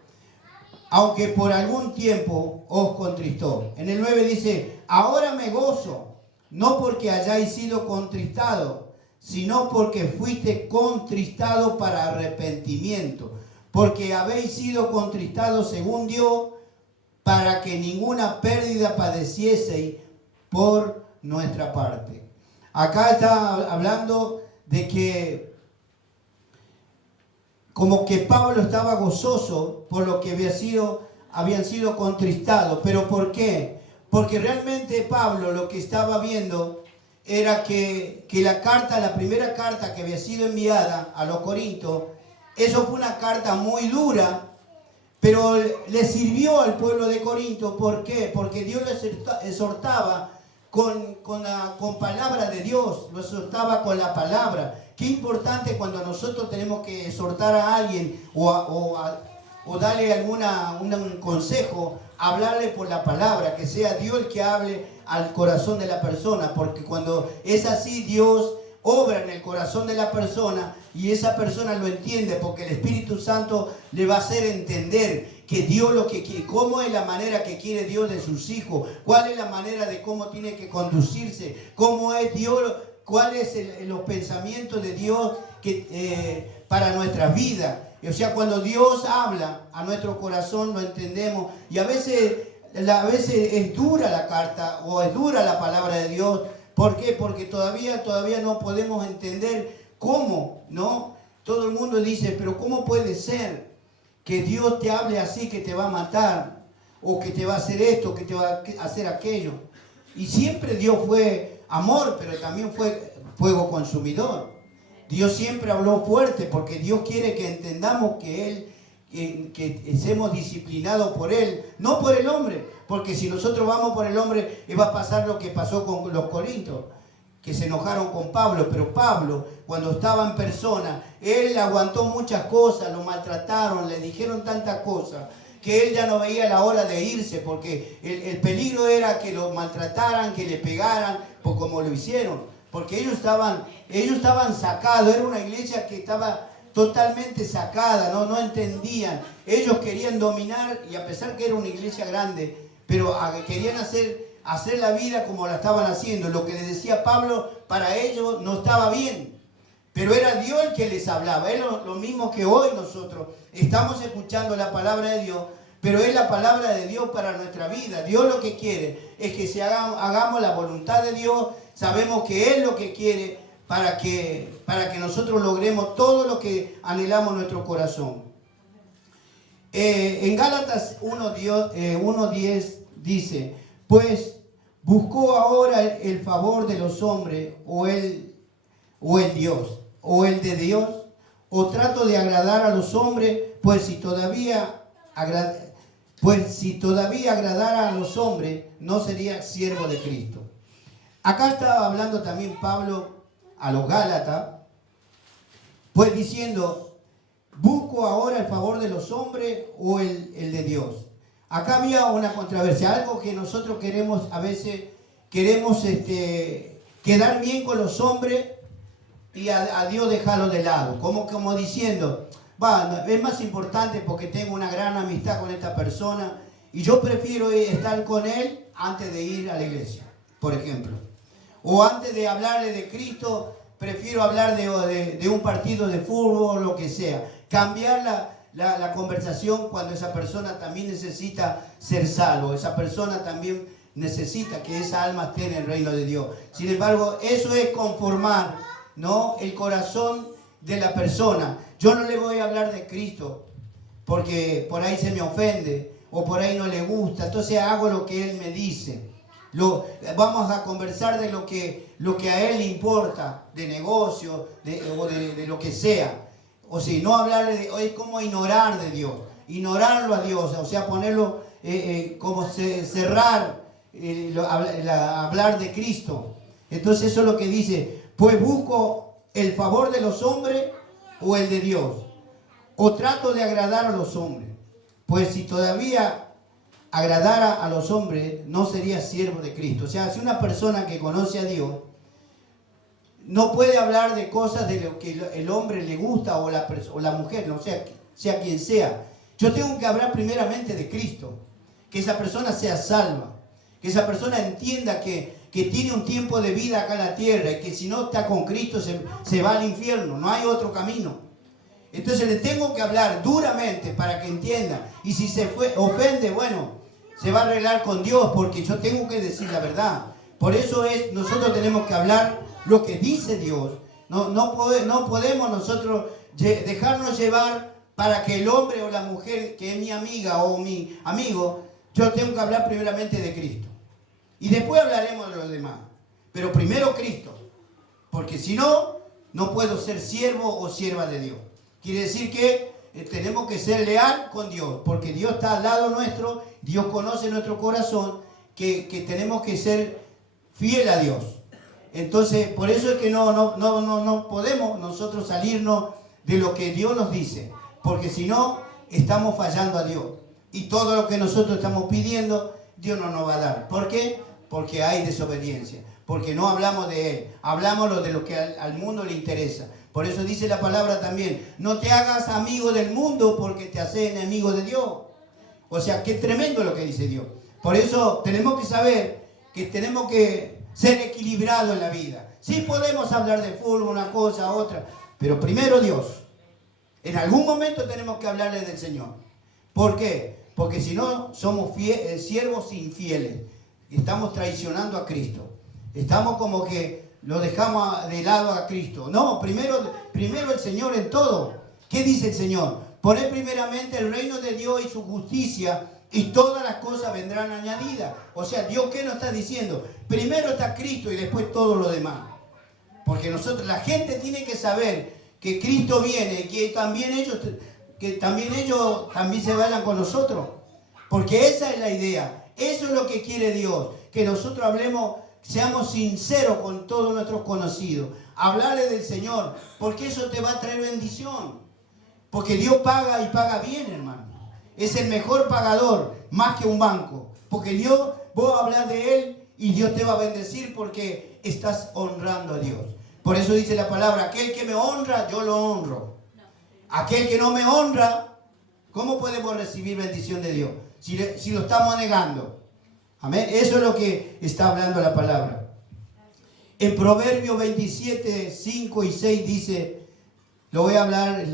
aunque por algún tiempo os contristó. En el 9 dice, ahora me gozo, no porque hayáis sido contristados, sino porque fuiste contristados para arrepentimiento, porque habéis sido contristados según Dios, para que ninguna pérdida padecieseis por nuestra parte. Acá está hablando de que como que Pablo estaba gozoso por lo que habían sido contristados. ¿Pero por qué? Porque realmente Pablo lo que estaba viendo era que la primera carta que había sido enviada a los Corintios, eso fue una carta muy dura, pero le sirvió al pueblo de Corinto. ¿Por qué? Porque Dios les exhortaba con palabra de Dios, lo exhortaba con la palabra. Qué importante cuando nosotros tenemos que exhortar a alguien o darle un consejo, hablarle por la palabra, que sea Dios el que hable al corazón de la persona, porque cuando es así, Dios obra en el corazón de la persona y esa persona lo entiende, porque el Espíritu Santo le va a hacer entender que Dios cómo es la manera que quiere Dios de sus hijos, cuál es la manera de cómo tiene que conducirse, cómo es Dios, cuáles son los pensamientos de Dios para nuestra vida. O sea, cuando Dios habla a nuestro corazón lo entendemos, y a veces es dura la carta o es dura la palabra de Dios. ¿Por qué? Porque todavía no podemos entender cómo, ¿no? Todo el mundo dice, pero ¿cómo puede ser que Dios te hable así, que te va a matar, o que te va a hacer esto, que te va a hacer aquello? Y siempre Dios fue amor, pero también fue fuego consumidor. Dios siempre habló fuerte, porque Dios quiere que entendamos que seamos disciplinados por Él, no por el hombre, porque si nosotros vamos por el hombre, va a pasar lo que pasó con los Corintios, que se enojaron con Pablo. Pero Pablo, cuando estaba en persona, él aguantó muchas cosas, lo maltrataron, le dijeron tantas cosas, que él ya no veía la hora de irse, porque el peligro era que lo maltrataran, que le pegaran, por como lo hicieron, porque ellos estaban sacados. Era una iglesia que estaba totalmente sacada, no entendían. Ellos querían dominar, y a pesar que era una iglesia grande, pero querían hacer la vida como la estaban haciendo. Lo que les decía Pablo, para ellos no estaba bien. Pero era Dios el que les hablaba. Es lo mismo que hoy nosotros estamos escuchando la palabra de Dios, pero es la palabra de Dios para nuestra vida. Dios lo que quiere es que hagamos la voluntad de Dios. Sabemos que Él lo que quiere para que nosotros logremos todo lo que anhelamos en nuestro corazón. En Gálatas 1:10 dice: pues buscó ahora el favor de los hombres o el de Dios, o trato de agradar a los hombres, pues si todavía agradara a los hombres, no sería siervo de Cristo. Acá estaba hablando también Pablo a los Gálatas, pues diciendo: busco ahora el favor de los hombres o el de Dios. Acá había una controversia, algo que nosotros queremos, a veces queremos quedar bien con los hombres y a Dios dejarlo de lado, como diciendo: es más importante porque tengo una gran amistad con esta persona y yo prefiero estar con él antes de ir a la iglesia, por ejemplo. O antes de hablarle de Cristo, prefiero hablar de un partido de fútbol o lo que sea. Cambiar la conversación cuando esa persona también necesita ser salvo. Esa persona también necesita que esa alma esté en el reino de Dios. Sin embargo, eso es conformar, ¿no?, el corazón de la persona. Yo no le voy a hablar de Cristo porque por ahí se me ofende o por ahí no le gusta. Entonces hago lo que Él me dice. Vamos a conversar de lo que a Él le importa, de negocio o de lo que sea. O sea, no hablarle es como ignorar de Dios, ignorarlo a Dios, o sea, ponerlo como cerrar, hablar de Cristo. Entonces eso es lo que dice: pues busco el favor de los hombres o el de Dios, o trato de agradar a los hombres, pues si todavía agradara a los hombres, no sería siervo de Cristo. O sea, si una persona que conoce a Dios no puede hablar de cosas de lo que el hombre le gusta o la mujer, no sea quien sea. Yo tengo que hablar primeramente de Cristo, que esa persona sea salva, que esa persona entienda que tiene un tiempo de vida acá en la tierra y que si no está con Cristo se va al infierno, no hay otro camino. Entonces le tengo que hablar duramente para que entienda, y si se ofende, bueno, se va a arreglar con Dios, porque yo tengo que decir la verdad. Por eso nosotros tenemos que hablar lo que dice Dios. No podemos nosotros dejarnos llevar para que el hombre o la mujer que es mi amiga o mi amigo, yo tengo que hablar primeramente de Cristo. Y después hablaremos de los demás. Pero primero Cristo. Porque si no, no puedo ser siervo o sierva de Dios. Quiere decir que tenemos que ser leal con Dios. Porque Dios está al lado nuestro. Dios conoce nuestro corazón. Que tenemos que ser fiel a Dios. Entonces, por eso es que no podemos nosotros salirnos de lo que Dios nos dice. Porque si no, estamos fallando a Dios. Y todo lo que nosotros estamos pidiendo, Dios no nos va a dar. ¿Por qué? Porque hay desobediencia. Porque no hablamos de Él. Hablamos de lo que al mundo le interesa. Por eso dice la palabra también: no te hagas amigo del mundo porque te haces enemigo de Dios. O sea, qué tremendo lo que dice Dios. Por eso tenemos que saber que tenemos que ser equilibrados en la vida. Sí podemos hablar de fútbol, una cosa, otra, pero primero Dios. En algún momento tenemos que hablarle del Señor. ¿Por qué? Porque si no, somos siervos infieles. Estamos traicionando a Cristo. Estamos como que lo dejamos de lado a Cristo. No, primero el Señor en todo. ¿Qué dice el Señor? Poned primeramente el reino de Dios y su justicia, y todas las cosas vendrán añadidas. O sea, Dios, ¿qué nos está diciendo? Primero está Cristo y después todo lo demás. Porque la gente tiene que saber que Cristo viene, que también ellos también se vayan con nosotros. Porque esa es la idea. Eso es lo que quiere Dios. Que nosotros seamos sinceros con todos nuestros conocidos. Hablarle del Señor. Porque eso te va a traer bendición. Porque Dios paga y paga bien, hermano. Es el mejor pagador, más que un banco. Porque Dios, vos hablas de Él y Dios te va a bendecir porque estás honrando a Dios. Por eso dice la palabra, aquel que me honra, yo lo honro. Aquel que no me honra, ¿cómo podemos recibir bendición de Dios? Si lo estamos negando. Amén. Eso es lo que está hablando la palabra. En Proverbios 27, 5 y 6 dice, lo voy a hablar,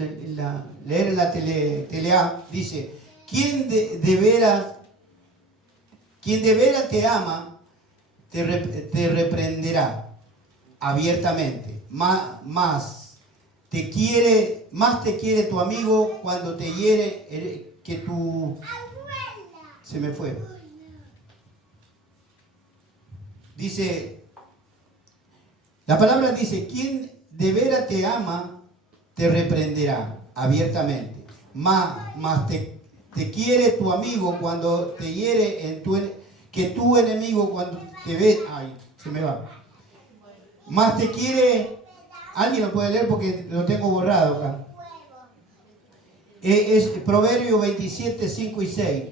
leer en la telea, dice, quien de veras te ama, te reprenderá abiertamente. Más te quiere tu amigo cuando te hiere que tu... Se me fue. Dice, la palabra dice, quien de veras te ama, te reprenderá abiertamente. Más te quiere tu amigo cuando te hiere que tu enemigo cuando te ve. Ay, se me va. Más te quiere. Alguien lo puede leer porque lo tengo borrado acá. Es Proverbio 27, 5 y 6.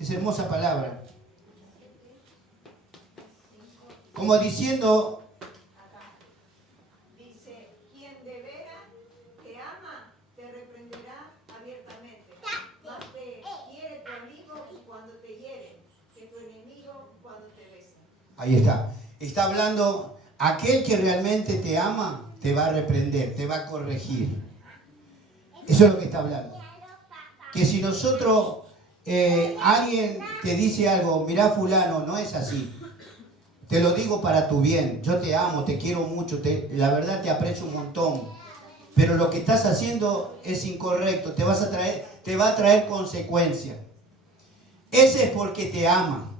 Es hermosa palabra. Como diciendo. Ahí está. Está hablando, aquel que realmente te ama, te va a reprender, te va a corregir. Eso es lo que está hablando. Que si nosotros, alguien te dice algo, mirá fulano, no es así. Te lo digo para tu bien. Yo te amo, te quiero mucho, la verdad te aprecio un montón. Pero lo que estás haciendo es incorrecto, te va a traer consecuencias. Ese es porque te ama.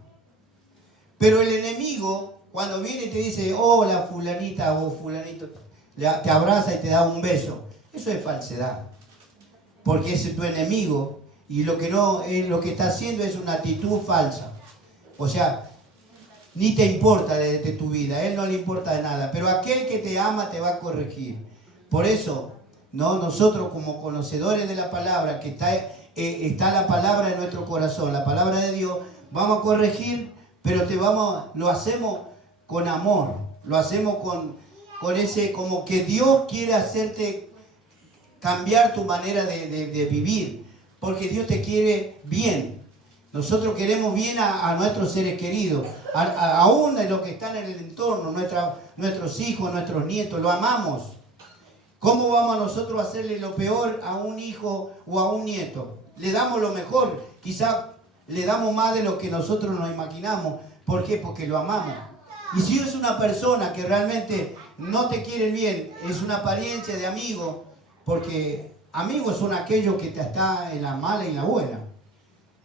Pero el enemigo, cuando viene y te dice, hola fulanita o fulanito, te abraza y te da un beso, eso es falsedad. Porque ese es tu enemigo y lo que está haciendo es una actitud falsa. O sea, ni te importa de tu vida, a él no le importa de nada. Pero aquel que te ama te va a corregir. Por eso, nosotros como conocedores de la palabra, que está la palabra en nuestro corazón, la palabra de Dios, vamos a corregir. Pero lo hacemos con amor, lo hacemos con ese, como que Dios quiere hacerte cambiar tu manera de vivir, porque Dios te quiere bien. Nosotros queremos bien a nuestros seres queridos, aún a los que están en el entorno, nuestros hijos, nuestros nietos, lo amamos. ¿Cómo vamos nosotros a hacerle lo peor a un hijo o a un nieto? Le damos lo mejor, quizá le damos más de lo que nosotros nos imaginamos. ¿Por qué? Porque lo amamos. Y si es una persona que realmente no te quiere bien, es una apariencia de amigo, porque amigos son aquellos que te están en la mala y en la buena.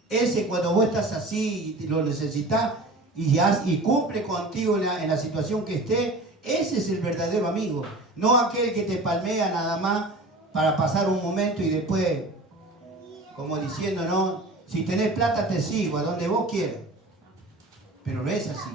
Ese cuando vos estás así y lo necesitas y cumple contigo en la situación que esté, ese es el verdadero amigo. No aquel que te palmea nada más para pasar un momento y después, como diciendo, no, si tenés plata te sigo, a donde vos quieras. Pero no es así.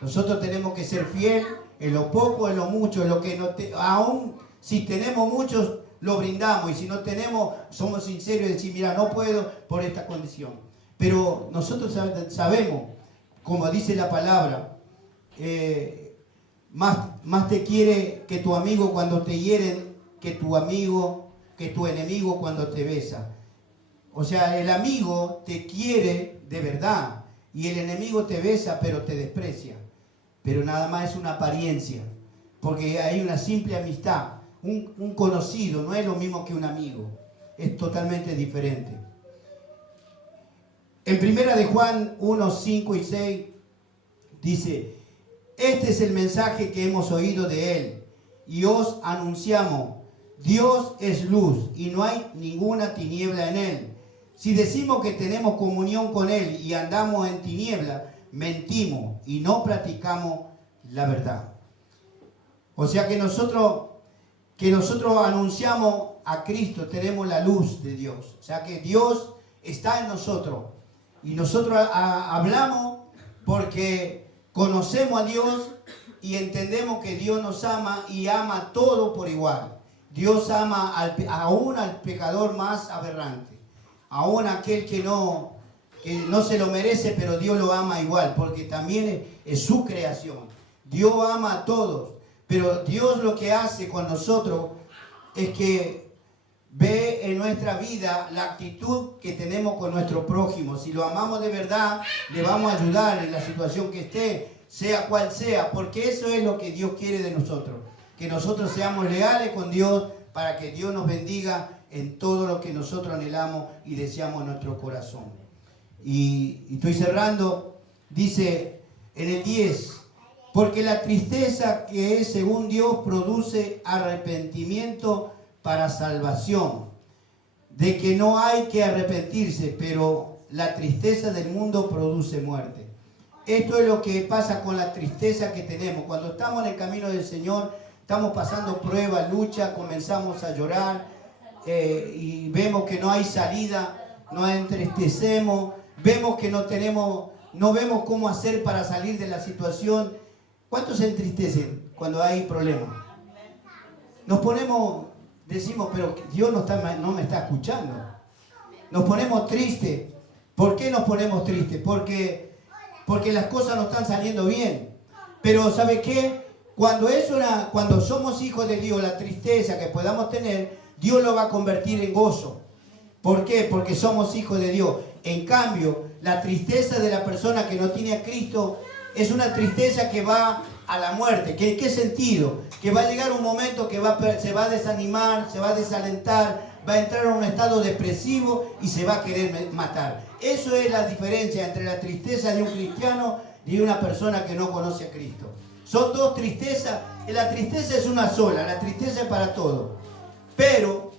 Nosotros tenemos que ser fiel en lo poco, en lo mucho, en lo que aún si tenemos muchos, lo brindamos. Y si no tenemos, somos sinceros y decimos, mira, no puedo por esta condición. Pero nosotros sabemos, como dice la palabra, más te quiere que tu amigo cuando te hieren, que tu enemigo cuando te besa. O sea, el amigo te quiere de verdad y el enemigo te besa pero te desprecia. Pero nada más es una apariencia, porque hay una simple amistad. Un conocido no es lo mismo que un amigo, es totalmente diferente. En 1 de Juan 1, 5 y 6 dice, este es el mensaje que hemos oído de él y os anunciamos, Dios es luz y no hay ninguna tiniebla en él. Si decimos que tenemos comunión con él y andamos en tiniebla, mentimos y no practicamos la verdad. O sea que nosotros anunciamos a Cristo, tenemos la luz de Dios. O sea que Dios está en nosotros. Y nosotros hablamos porque conocemos a Dios y entendemos que Dios nos ama y ama todo por igual. Dios ama aún al pecador más aberrante. aún aquel que no se lo merece, pero Dios lo ama igual, porque también es su creación. Dios ama a todos, pero Dios lo que hace con nosotros es que ve en nuestra vida la actitud que tenemos con nuestro prójimo. Si lo amamos de verdad, le vamos a ayudar en la situación que esté, sea cual sea, porque eso es lo que Dios quiere de nosotros. Que nosotros seamos leales con Dios para que Dios nos bendiga en todo lo que nosotros anhelamos y deseamos en nuestro corazón. Y estoy cerrando, dice en el 10, porque la tristeza que es según Dios produce arrepentimiento para salvación, de que no hay que arrepentirse, pero la tristeza del mundo produce muerte. Esto es lo que pasa con la tristeza que tenemos. Cuando estamos en el camino del Señor, estamos pasando pruebas, lucha, comenzamos a llorar y vemos que no hay salida, nos entristecemos, vemos que no vemos cómo hacer para salir de la situación. ¿Cuántos se entristecen cuando hay problemas? Nos ponemos, decimos, pero Dios no me está escuchando. Nos ponemos tristes. ¿Por qué nos ponemos tristes? Porque las cosas no están saliendo bien. Pero ¿sabe qué? Cuando somos hijos de Dios, la tristeza que podamos tener, Dios lo va a convertir en gozo. ¿Por qué? Porque somos hijos de Dios. En cambio, la tristeza de la persona que no tiene a Cristo es una tristeza que va a la muerte. ¿En qué sentido? Que va a llegar un momento que se va a desanimar, se va a desalentar, va a entrar a un estado depresivo y se va a querer matar. Eso es la diferencia entre la tristeza de un cristiano y una persona que no conoce a Cristo. Son dos tristezas. La tristeza es una sola, la tristeza es para todos. Pero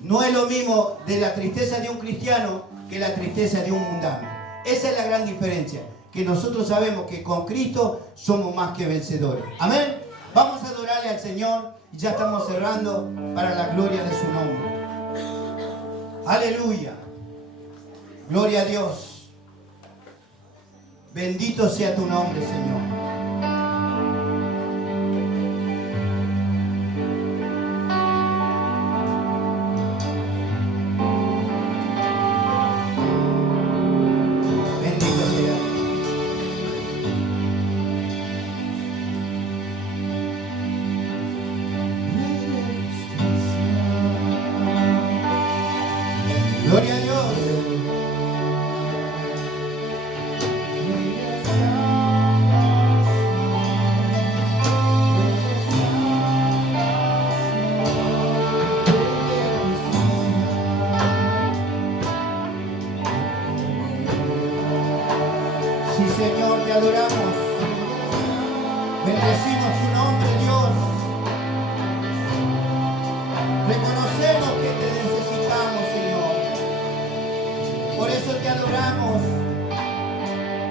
no es lo mismo de la tristeza de un cristiano que la tristeza de un mundano. Esa es la gran diferencia, que nosotros sabemos que con Cristo somos más que vencedores. Amén. Vamos a adorarle al Señor y ya estamos cerrando para la gloria de su nombre. Aleluya. Gloria a Dios. Bendito sea tu nombre, Señor. Gloria a Dios. Sí, Señor, te adoramos. Bendecimos tu nombre, Dios. Reconocemos que te necesitamos, Señor. Por eso te adoramos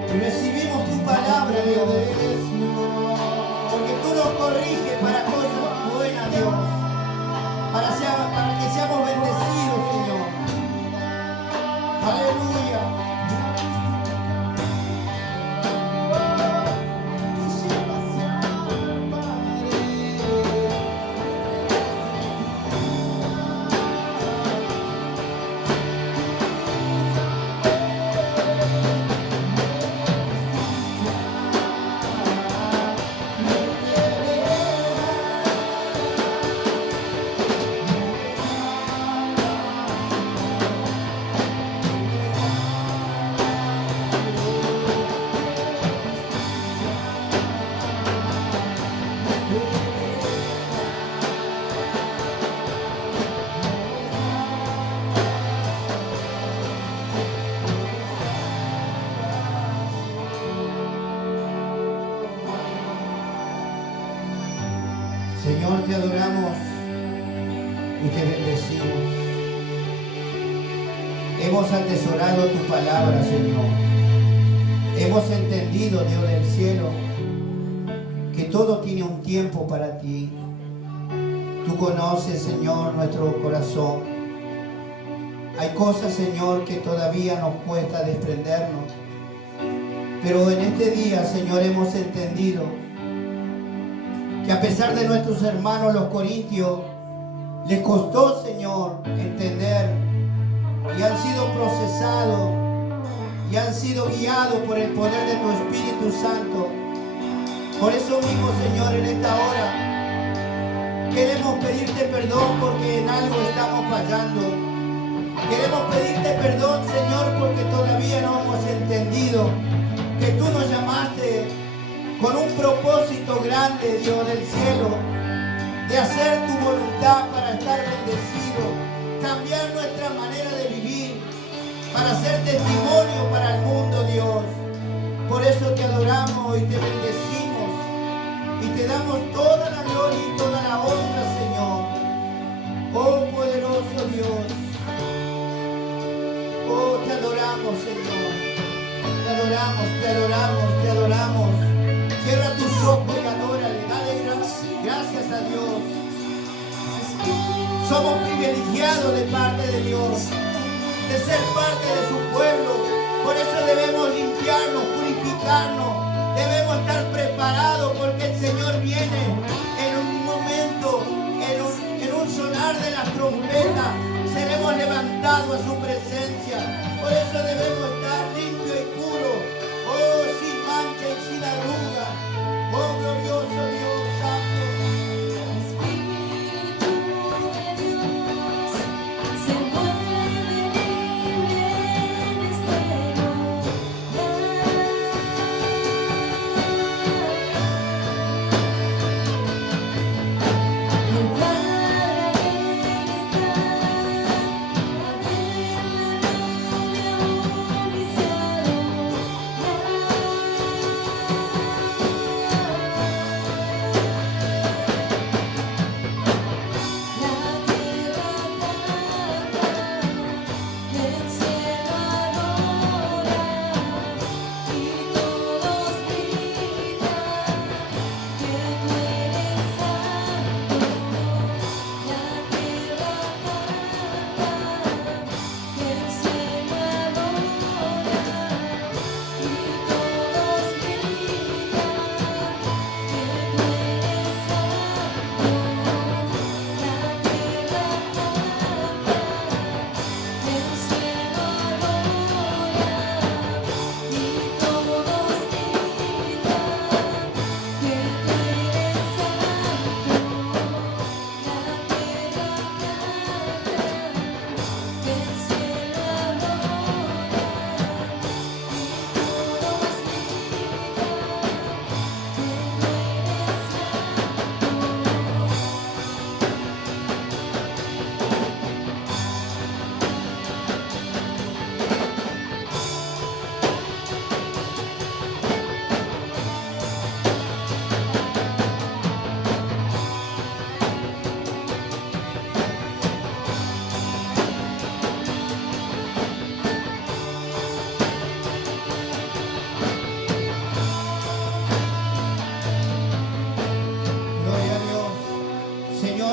y recibimos tu palabra, Dios. Porque tú nos corriges para cosas buenas, Dios. Para que seamos bendecidos, Señor. Aleluya. Señor, te adoramos y te bendecimos. Hemos atesorado tu palabra, Señor. Hemos entendido, Dios del cielo, que todo tiene un tiempo para ti. Tú conoces, Señor, nuestro corazón. Hay cosas, Señor, que todavía nos cuesta desprendernos. Pero en este día, Señor, hemos entendido que a pesar de nuestros hermanos los corintios, les costó, Señor, entender y han sido procesados y han sido guiados por el poder de tu Espíritu Santo. Por eso mismo, Señor, en esta hora queremos pedirte perdón porque en algo estamos fallando. Queremos pedirte perdón, Señor, porque todavía no hemos entendido que tú nos llamaste con un propósito grande, Dios del cielo, de hacer tu voluntad para estar bendecido, cambiar nuestra manera de vivir, para ser testimonio para el mundo, Dios. Por eso te adoramos y te bendecimos y te damos toda la gloria y toda la honra, Señor. Oh poderoso Dios. Oh, te adoramos, Señor. Te adoramos, te adoramos, te adoramos. Cierra tus ojos y adórale. Dale gracias a Dios. Somos privilegiados de parte de Dios, de ser parte de su pueblo. Por eso debemos limpiarnos, purificarnos. Debemos estar preparados porque el Señor viene en un momento, en un sonar de las trompetas. Seremos levantados a su presencia. Por eso debemos estar limpios y puros. Oh, sin mancha y sin arruga. Oh, glorioso Dios Santo.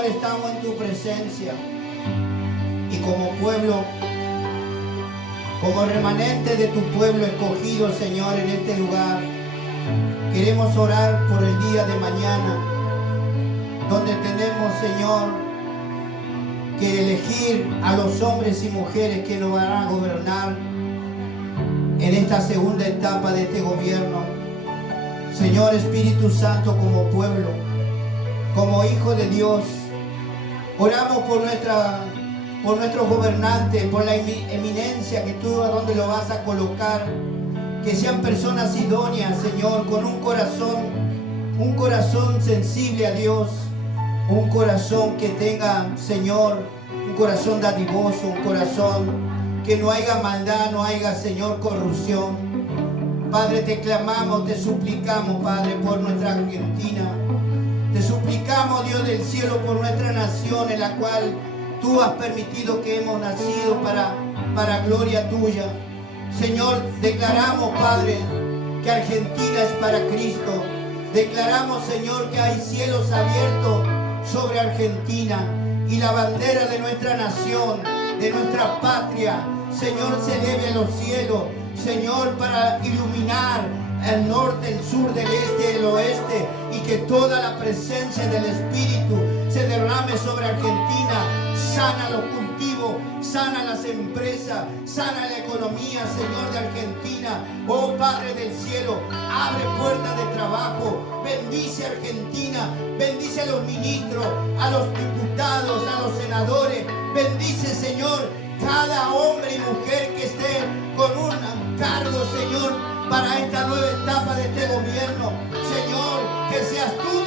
Estamos en tu presencia y como pueblo, como remanente de tu pueblo escogido, Señor, en este lugar, queremos orar por el día de mañana, donde tenemos, Señor, que elegir a los hombres y mujeres que nos van a gobernar en esta segunda etapa de este gobierno. Señor Espíritu Santo, como pueblo, como hijo de Dios, oramos por nuestros gobernantes, por la eminencia que tú a dónde lo vas a colocar, que sean personas idóneas, Señor, con un corazón sensible a Dios, un corazón que tenga, Señor, un corazón dadivoso, un corazón que no haya maldad, no haya, Señor, corrupción. Padre, te clamamos, te suplicamos, Padre, por nuestra Argentina. Te suplicamos, Dios del cielo, por nuestra nación en la cual tú has permitido que hemos nacido para gloria tuya. Señor, declaramos, Padre, que Argentina es para Cristo. Declaramos, Señor, que hay cielos abiertos sobre Argentina y la bandera de nuestra nación, de nuestra patria, Señor, se eleve a los cielos, Señor, para iluminar el norte, el sur, del este, el oeste, y que toda la presencia del Espíritu se derrame sobre Argentina. Sana los cultivos, sana las empresas, sana la economía, Señor, de Argentina. Oh Padre del cielo, abre puertas de trabajo, bendice a Argentina, bendice a los ministros, a los diputados, a los senadores, bendice, Señor, cada hombre y mujer que esté con un cargo, Señor, para esta nueva etapa de este gobierno. Señor, que seas tú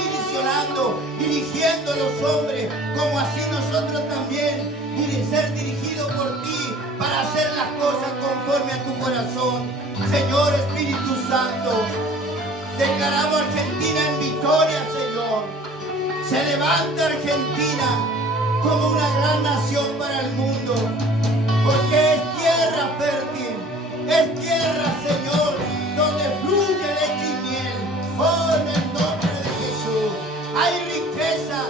dirigiendo a los hombres, como así nosotros también ser dirigidos por ti para hacer las cosas conforme a tu corazón. Señor Espíritu Santo, declaramos Argentina en victoria, Señor. Se levanta Argentina como una gran nación para el mundo, porque es tierra fértil, es tierra, Señor, donde fluye leche y miel. Oh, en el nombre de Jesús, hay riqueza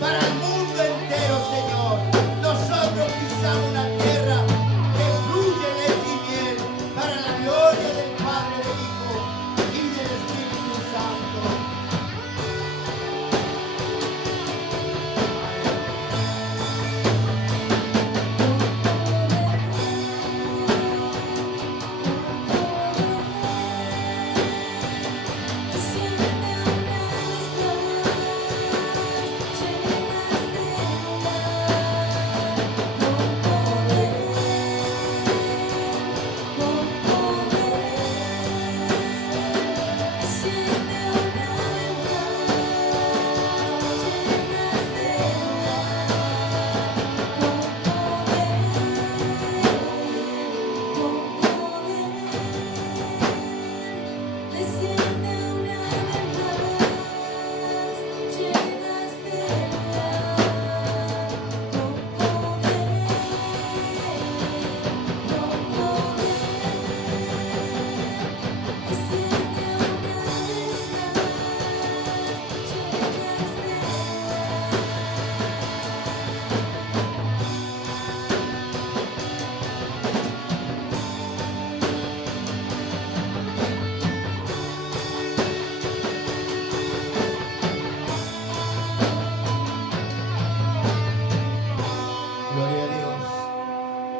para el mundo entero, Señor. Nosotros pisamos una tierra que fluye leche y miel para la gloria del Padre, del Hijo y del Espíritu Santo.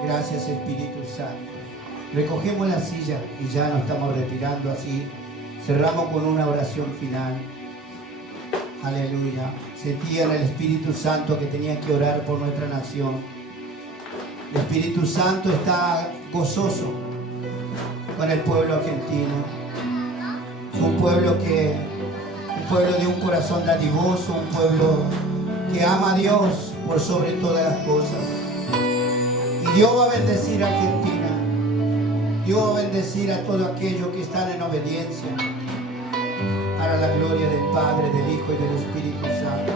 Gracias, Espíritu Santo. Recogemos la silla y ya nos estamos retirando así. Cerramos con una oración final. Aleluya. Sentía en el Espíritu Santo que tenía que orar por nuestra nación. El Espíritu Santo está gozoso con el pueblo argentino. Es un pueblo de un corazón dadivoso, un pueblo que ama a Dios por sobre todas las cosas. Dios va a bendecir a Argentina. Dios va a bendecir a todos aquellos que están en obediencia para la gloria del Padre, del Hijo y del Espíritu Santo.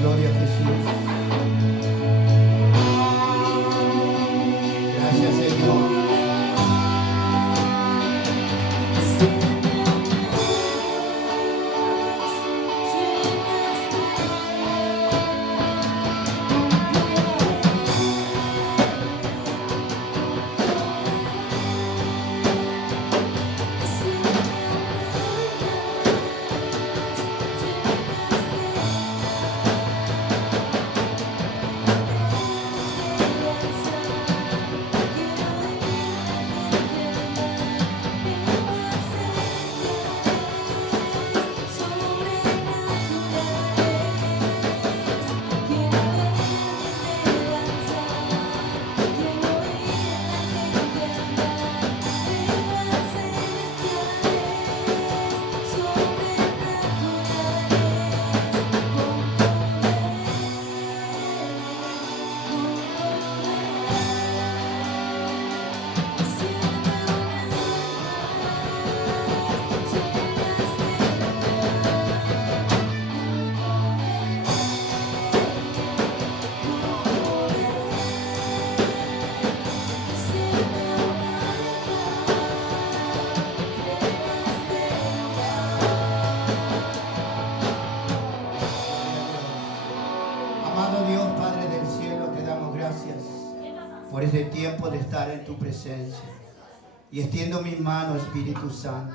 Gloria a Jesús. Gracias, Señor. Por este tiempo de estar en tu presencia. Y extiendo mis manos, Espíritu Santo,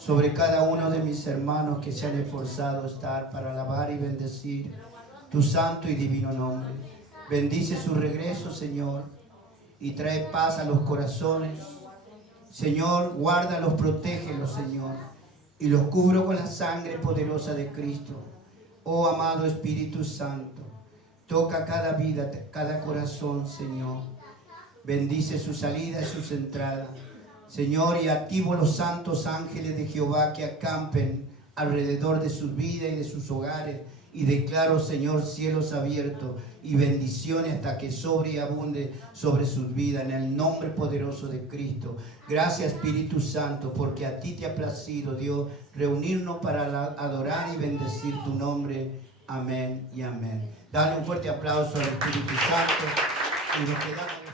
sobre cada uno de mis hermanos que se han esforzado a estar para alabar y bendecir tu santo y divino nombre. Bendice su regreso, Señor, y trae paz a los corazones. Señor, guárdalos, protégelos, Señor, y los cubro con la sangre poderosa de Cristo. Oh amado Espíritu Santo, toca cada vida, cada corazón, Señor. Bendice su salida y sus entradas. Señor, y activo los santos ángeles de Jehová que acampen alrededor de sus vidas y de sus hogares. Y declaro, Señor, cielos abiertos y bendiciones hasta que sobre y abunde sobre sus vidas, en el nombre poderoso de Cristo. Gracias, Espíritu Santo, porque a ti te ha placido, Dios, reunirnos para adorar y bendecir tu nombre. Amén y amén. Dale un fuerte aplauso al Espíritu Santo y nos quedamos.